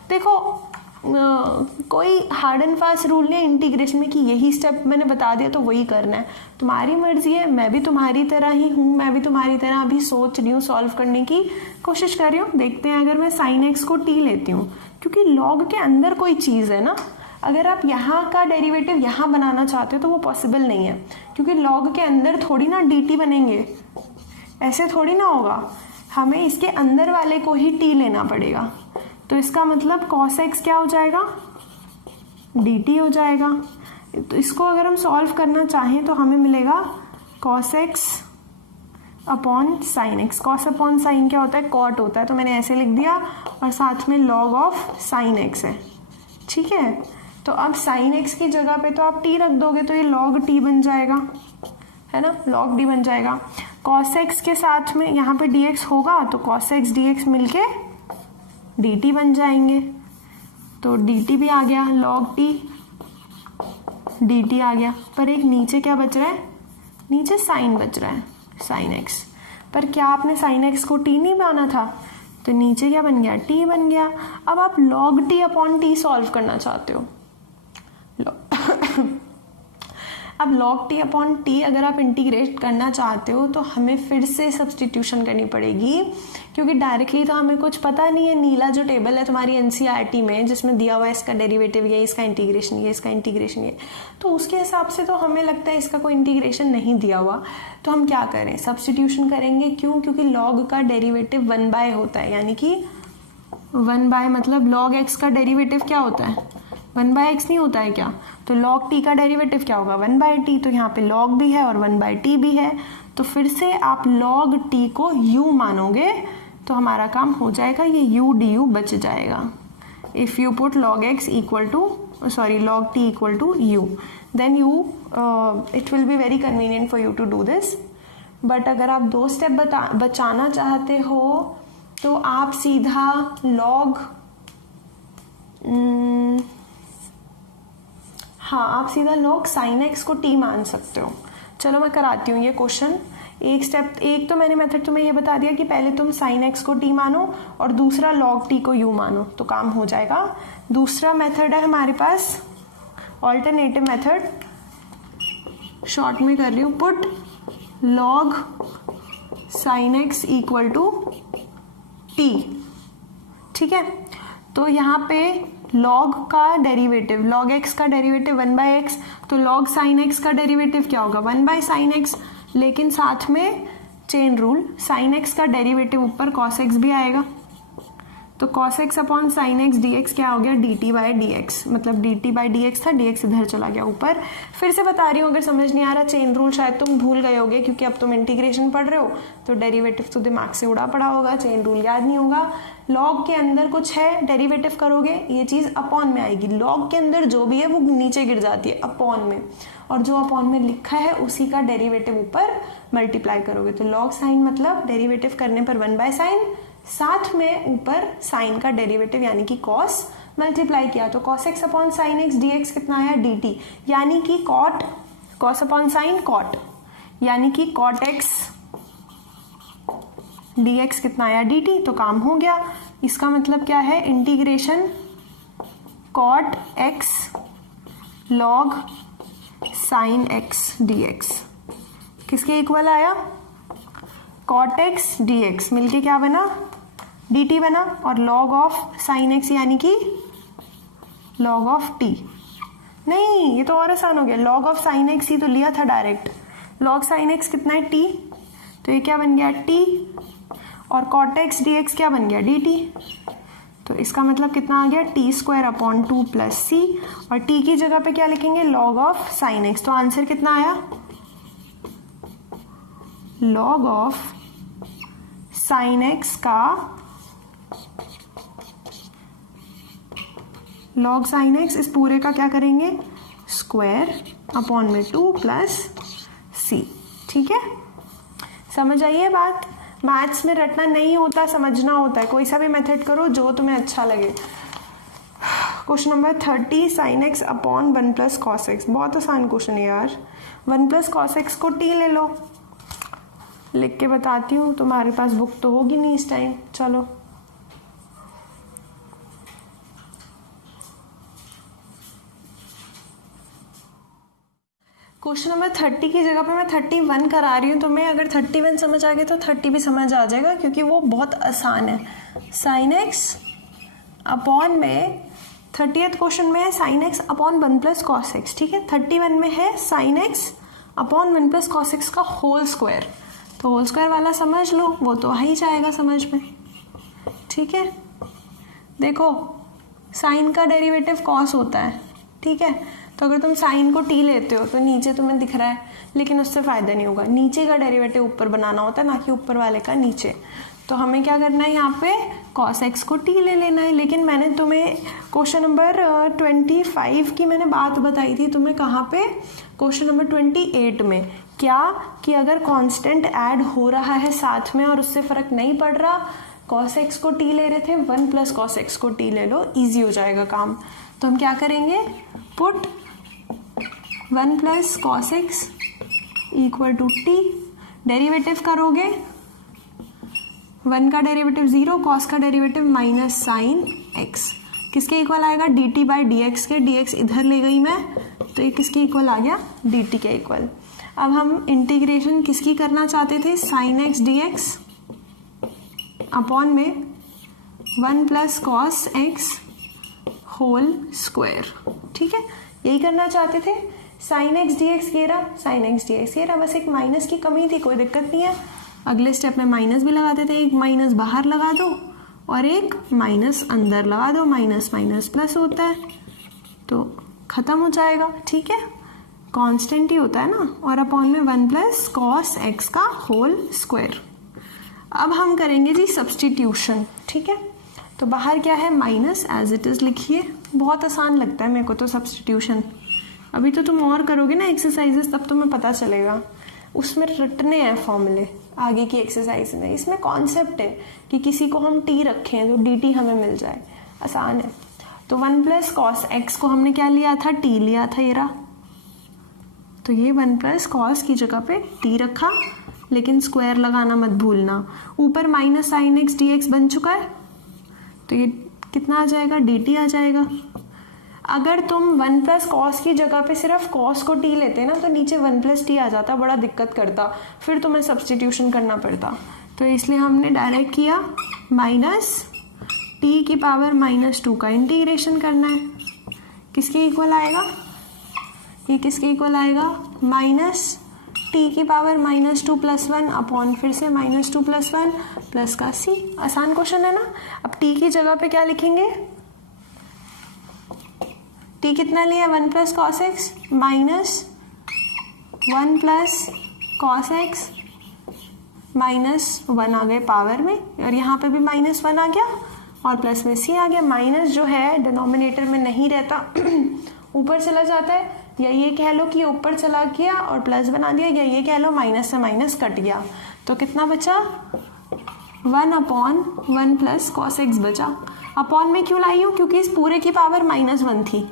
देखो कोई हार्ड एंड फास्ट रूल नहीं है इंटीग्रेशन में कि यही स्टेप मैंने बता दिया तो वही करना है, तुम्हारी मर्जी है, मैं भी तुम्हारी तरह ही हूँ, मैं भी तुम्हारी तरह अभी सोच रही हूँ, सॉल्व करने की कोशिश कर रही हूँ। देखते हैं, अगर मैं साइन एक्स को टी लेती हूँ, क्योंकि लॉग के अंदर कोई चीज़ है ना, अगर आप यहाँ का डेरिवेटिव यहाँ बनाना चाहते हो तो वो पॉसिबल नहीं है, क्योंकि लॉग के अंदर थोड़ी ना डी टी बनेंगे, ऐसे थोड़ी ना होगा, हमें इसके अंदर वाले को ही टी लेना पड़ेगा। तो इसका मतलब cos x क्या हो जाएगा, dt हो जाएगा। तो इसको अगर हम सॉल्व करना चाहें तो हमें मिलेगा cos x upon sine x. cos upon sine क्या होता है, cot होता है, तो मैंने ऐसे लिख दिया, और साथ में log ऑफ साइन x है, ठीक है। तो अब साइन x की जगह पे तो आप t रख दोगे तो ये log t बन जाएगा, है ना, log d बन जाएगा। cos x के साथ में यहाँ पे dx होगा तो cos x dx मिलके dt बन जाएंगे, तो dt भी आ गया, log t dt आ गया, पर एक नीचे क्या बच रहा है, नीचे साइन बच रहा है, साइन x, पर क्या आपने साइन x को t नहीं माना था, तो नीचे क्या बन गया, t बन गया। अब आप log t upon t solve करना चाहते हो, अब log t अपॉन t अगर आप इंटीग्रेट करना चाहते हो तो हमें फिर से सब्सटीट्यूशन करनी पड़ेगी, क्योंकि डायरेक्टली तो हमें कुछ पता नहीं है। नीला जो टेबल है तुम्हारी एनसीईआरटी में जिसमें दिया हुआ है इसका डेरिवेटिव ये, इसका इंटीग्रेशन ये, इसका इंटीग्रेशन ये, तो उसके हिसाब से तो हमें लगता है इसका कोई इंटीग्रेशन नहीं दिया हुआ, तो हम क्या करें, सब्सटीट्यूशन करेंगे। क्यों, क्योंकि log का डेरिवेटिव 1/, होता है, यानी कि 1/, मतलब log x का डेरिवेटिव क्या होता है, 1/x नहीं होता है क्या? तो log t का डेरिवेटिव क्या होगा? 1/t। तो यहाँ पे log भी है और 1/t भी है, तो फिर से आप log t को u मानोगे तो हमारा काम हो जाएगा, ये u du बच जाएगा। If you put log x equal to log t equal to u, then it will be very convenient for you to do this. But अगर आप 2 स्टेप बचाना चाहते हो तो आप सीधा log आप सीधा log sin x को t मान सकते हो। चलो मैं कराती हूँ ये क्वेश्चन। एक तो मैंने मेथड तुम्हें ये बता दिया कि पहले तुम sin x को t मानो और दूसरा log t को u मानो, तो काम हो जाएगा। दूसरा मेथड है हमारे पास ऑल्टरनेटिव मेथड, शॉर्ट में कर रही हूँ, put log sin x equal to t। ठीक है, तो यहाँ पे log का डेरिवेटिव, log x का डेरिवेटिव 1/x, तो log sin x का डेरिवेटिव क्या होगा? 1/sin x, लेकिन साथ में चेन रूल, sin x का डेरिवेटिव ऊपर cos x भी आएगा, तो cos x upon sin x dx क्या हो गया? dt/dx, मतलब dt/dx था, dx इधर चला गया ऊपर। फिर से बता रही हूँ, अगर समझ नहीं आ रहा चेन रूल शायद तुम भूल गए होगे, क्योंकि अब तुम इंटीग्रेशन पढ़ रहे हो तो डेरिवेटिव तो दिमाग से उड़ा पड़ा होगा, चेन रूल याद नहीं होगा। log के अंदर कुछ है, डेरिवेटिव करोगे ये चीज़ अपॉन में आएगी, log के अंदर जो भी है वो नीचे गिर जाती है अपॉन में, और जो अपॉन में लिखा है उसी का डेरिवेटिव ऊपर मल्टीप्लाई करोगे। तो log साइन मतलब डेरिवेटिव करने पर 1/sin, साथ में ऊपर साइन का डेरिवेटिव यानी कि cos मल्टीप्लाई किया, तो cos x upon sine x dx कितना आया? dt, यानी कि cos अपॉन साइन cot, यानी कि cot x dx कितना आया? dt। तो काम हो गया। इसका मतलब क्या है? Integration cot x log sin x dx किसके इक्वल आया? cot x dx मिलके क्या बना? dt बना, और log ऑफ sin x यानी कि log ऑफ t। नहीं, ये तो और आसान हो गया, log ऑफ sin x ही तो लिया था डायरेक्ट। log sin x कितना है? t, तो ये क्या बन गया? t, और cot x dx क्या बन गया? dt। तो इसका मतलब कितना आ गया? t² अपॉन 2 प्लस c, और t की जगह पे क्या लिखेंगे? log of sin x। तो आंसर कितना आया? log ऑफ sin x का log sin x, इस पूरे का क्या करेंगे? स्क्वायर अपॉन में 2 प्लस c। ठीक है, समझ आइए बात। मैथ्स में रटना नहीं होता, समझना होता है। कोई सा भी मेथड करो जो तुम्हें अच्छा लगे। Question number 30, sin x upon 1 plus cos x, बहुत आसान क्वेश्चन है यार। 1 प्लस cos x को t ले लो, लिख के बताती हूँ, तुम्हारे पास बुक तो होगी नहीं इस टाइम। चलो, क्वेश्चन नंबर 30 की जगह पे मैं 31 करा रही हूँ, तो मैं अगर 31 समझ आ गया तो 30 भी समझ आ जाएगा, क्योंकि वो बहुत आसान है। sin x अपॉन में 30th क्वेश्चन में है sin x upon 1 plus cos x। ठीक है, 31 में है sin x upon 1 plus cos x का होल स्क्वायर, तो होल स्क्वायर वाला समझ लो, वो तो आ ही जाएगा समझ में। ठीक है, देखो साइन का डेरिवेटिव cos होता है। ठीक है, तो अगर तुम साइन को t लेते हो तो नीचे तुम्हें दिख रहा है, लेकिन उससे फायदा नहीं होगा, नीचे का डेरिवेटिव ऊपर बनाना होता है, ना कि ऊपर वाले का नीचे। तो हमें क्या करना है? यहाँ पे cos x को t ले लेना है। लेकिन मैंने तुम्हें क्वेश्चन नंबर 25 की मैंने बात बताई थी तुम्हें, कहाँ पे? क्वेश्चन नंबर 28 में। क्या कि अगर कांस्टेंट ऐड हो रहा है साथ में और उससे फर्क नहीं पड़ रहा, cos x को t ले रहे थे, 1 प्लस cos x को t ले लो, इजी हो जाएगा काम। तो हम क्या करेंगे? Put 1 plus cos x equal to t, derivative करोगे, 1 का डेरिवेटिव 0, cos का डेरिवेटिव माइनस साइन x, किसके इक्वल आएगा? dt/dx के, dx इधर ले गई मैं, तो ये किसके इक्वल आ गया? dt के इक्वल। अब हम इंटीग्रेशन किसकी करना चाहते थे? sin x dx अपॉन में 1 plus cos x whole square. ठीक है, यही करना चाहते थे। sin x dx ये रहा, sin x dx ये रहा, बस एक माइनस की कमी थी, कोई दिक्कत नहीं है। अगले स्टेप में माइनस भी लगाते थे, एक माइनस बाहर लगा दो और एक माइनस अंदर लगा दो, माइनस माइनस प्लस होता है, तो ख़त्म हो जाएगा, ठीक है, कांस्टेंट ही होता है ना, और अपॉन में 1 प्लस कॉस एक्स का होल स्क्वायर। अब हम करेंगे जी सब्सटीट्यूशन, ठीक है। तो बाहर क्या है, माइनस, एज इट इज़ लिखिए, बहुत आसान लगता है मेरे को तो सब्सटीट्यूशन। अभी तो तुम और करोगे ना एक्सरसाइजेस, तब तुम्हें पता चलेगा, उसमें रटने हैं फॉर्मूले आगे की एक्सरसाइज में। इसमें कॉन्सेप्ट है कि किसी को हम टी रखें तो डी टी हमें मिल जाए, आसान है। तो 1 प्लस कॉस एक्स को हमने क्या लिया था, टी लिया था, ये रहा। तो ये 1 प्लस कॉस की जगह पे टी रखा, लेकिन स्क्वायर लगाना मत भूलना। ऊपर minus sine x d x बन चुका है, तो ये कितना आ जाएगा, डी टी आ जाएगा। अगर तुम 1 प्लस कॉस की जगह पे सिर्फ कॉस को टी लेते ना, तो नीचे 1 प्लस टी आ जाता, बड़ा दिक्कत करता, फिर तुम्हें सब्सटीट्यूशन करना पड़ता। तो इसलिए हमने डायरेक्ट किया, माइनस टी की पावर -2 का इंटीग्रेशन करना है। किसके इक्वल आएगा, ये किसके इक्वल आएगा, माइनस टी की पावर -2 + 1 अपॉन फिर से -2 + 1 प्लस का सी। आसान क्वेश्चन है ना। अब टी की जगह पे क्या लिखेंगे, टी कितना लिया, 1 plus cos x -1 plus cos x -1 आ गए पावर में, और यहाँ पे भी -1 आ गया और प्लस में सी आ गया। माइनस जो है डिनोमिनेटर में नहीं रहता, ऊपर चला जाता है, या ये कह लो कि ऊपर चला गया और प्लस बना दिया, या ये कह लो माइनस से माइनस कट गया। तो कितना बचा, 1/1 प्लस कॉस एक्स बचा। अपॉन में क्यों लाई हूँ, क्योंकि इस पूरे की पावर -1 थी,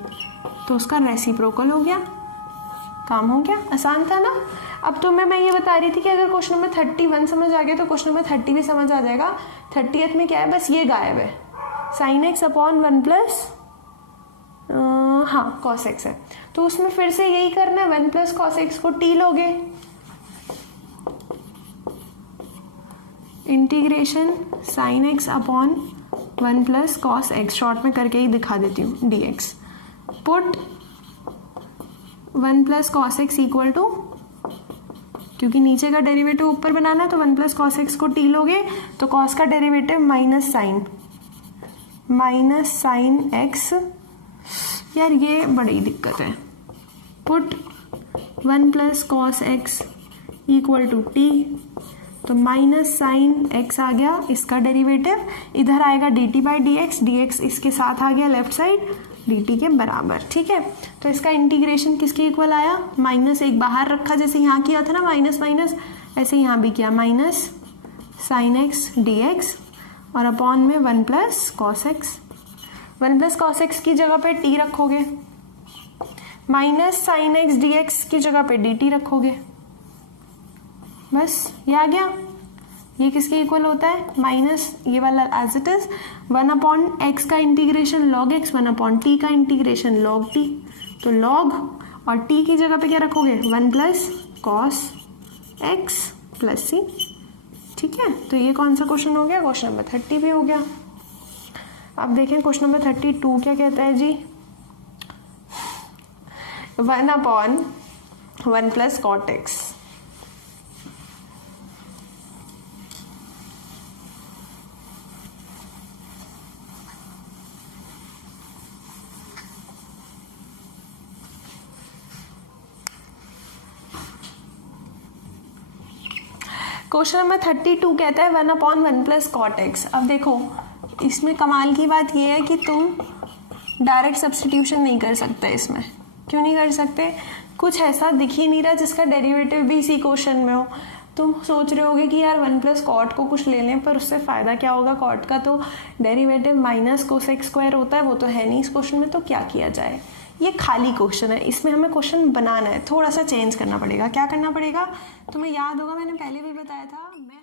तो उसका रेसिप्रोकल हो गया, काम हो गया, आसान था ना। अब तो मैं ये बता रही थी कि अगर क्वेश्चन नंबर 31 समझ आ गया तो क्वेश्चन नंबर 30 भी समझ आ जाएगा। 30th में क्या है, बस ये गायब है, साइन एक्स अपॉन 1 प्लस हाँ कॉस एक्स है, तो उसमें फिर से यही करना है, 1 प्लस कॉस एक्स को टी लोगे, integration sine x upon 1 plus cos x, short में करके ही दिखा देती हूँ, d x, put 1 plus cos x equal to, क्योंकि नीचे का डेरिवेटिव ऊपर बनाना, तो 1 प्लस कॉस एक्स को टी लोगे तो कॉस का डेरिवेटिव माइनस साइन एक्स, यार ये बड़ी दिक्कत है। Put 1 plus cos x equal to t, तो माइनस साइन एक्स आ गया, इसका डेरिवेटिव इधर आएगा dt/dx, dx इसके साथ आ गया लेफ्ट साइड dt के बराबर, ठीक है। तो इसका इंटीग्रेशन किसके इक्वल आया, -1 बाहर रखा, जैसे यहाँ किया था ना माइनस माइनस, ऐसे यहाँ भी किया, माइनस साइन एक्स dx और अपॉन में 1 plus cos x. 1 plus cos x की जगह पे टी रखोगे, माइनस साइन एक्स dx की जगह पे dt रखोगे, बस ये आ गया। ये किसके इक्वल होता है, माइनस ये वाला एज इट इज, 1/x का इंटीग्रेशन लॉग x, 1/t का इंटीग्रेशन लॉग t, तो लॉग और t की जगह पे क्या रखोगे, 1 plus cos x plus c, ठीक है। तो ये कौन सा क्वेश्चन हो गया, क्वेश्चन नंबर 30 भी हो गया। अब देखें क्वेश्चन नंबर 32 क्या कहता है जी, 1/1 plus cot x. Question number 32 कहता है 1/1 प्लस कॉट एक्स। अब देखो इसमें कमाल की बात यह है कि तुम डायरेक्ट सब्सटीट्यूशन नहीं कर सकते इसमें। क्यों नहीं कर सकते, कुछ ऐसा दिख ही नहीं रहा जिसका डेरिवेटिव भी इसी क्वेश्चन में हो। तुम सोच रहे होगे कि यार 1 प्लस कॉट को कुछ ले लें, पर उससे फ़ायदा क्या होगा, कॉट का तो डेरिवेटिव माइनस कोसेक स्क्वायर होता है, वो तो है नहीं इस क्वेश्चन में, तो क्या किया जाए। ये खाली क्वेश्चन है, इसमें हमें क्वेश्चन बनाना है, थोड़ा सा चेंज करना पड़ेगा। क्या करना पड़ेगा, तुम्हें याद होगा मैंने पहले भी बताया था, मैं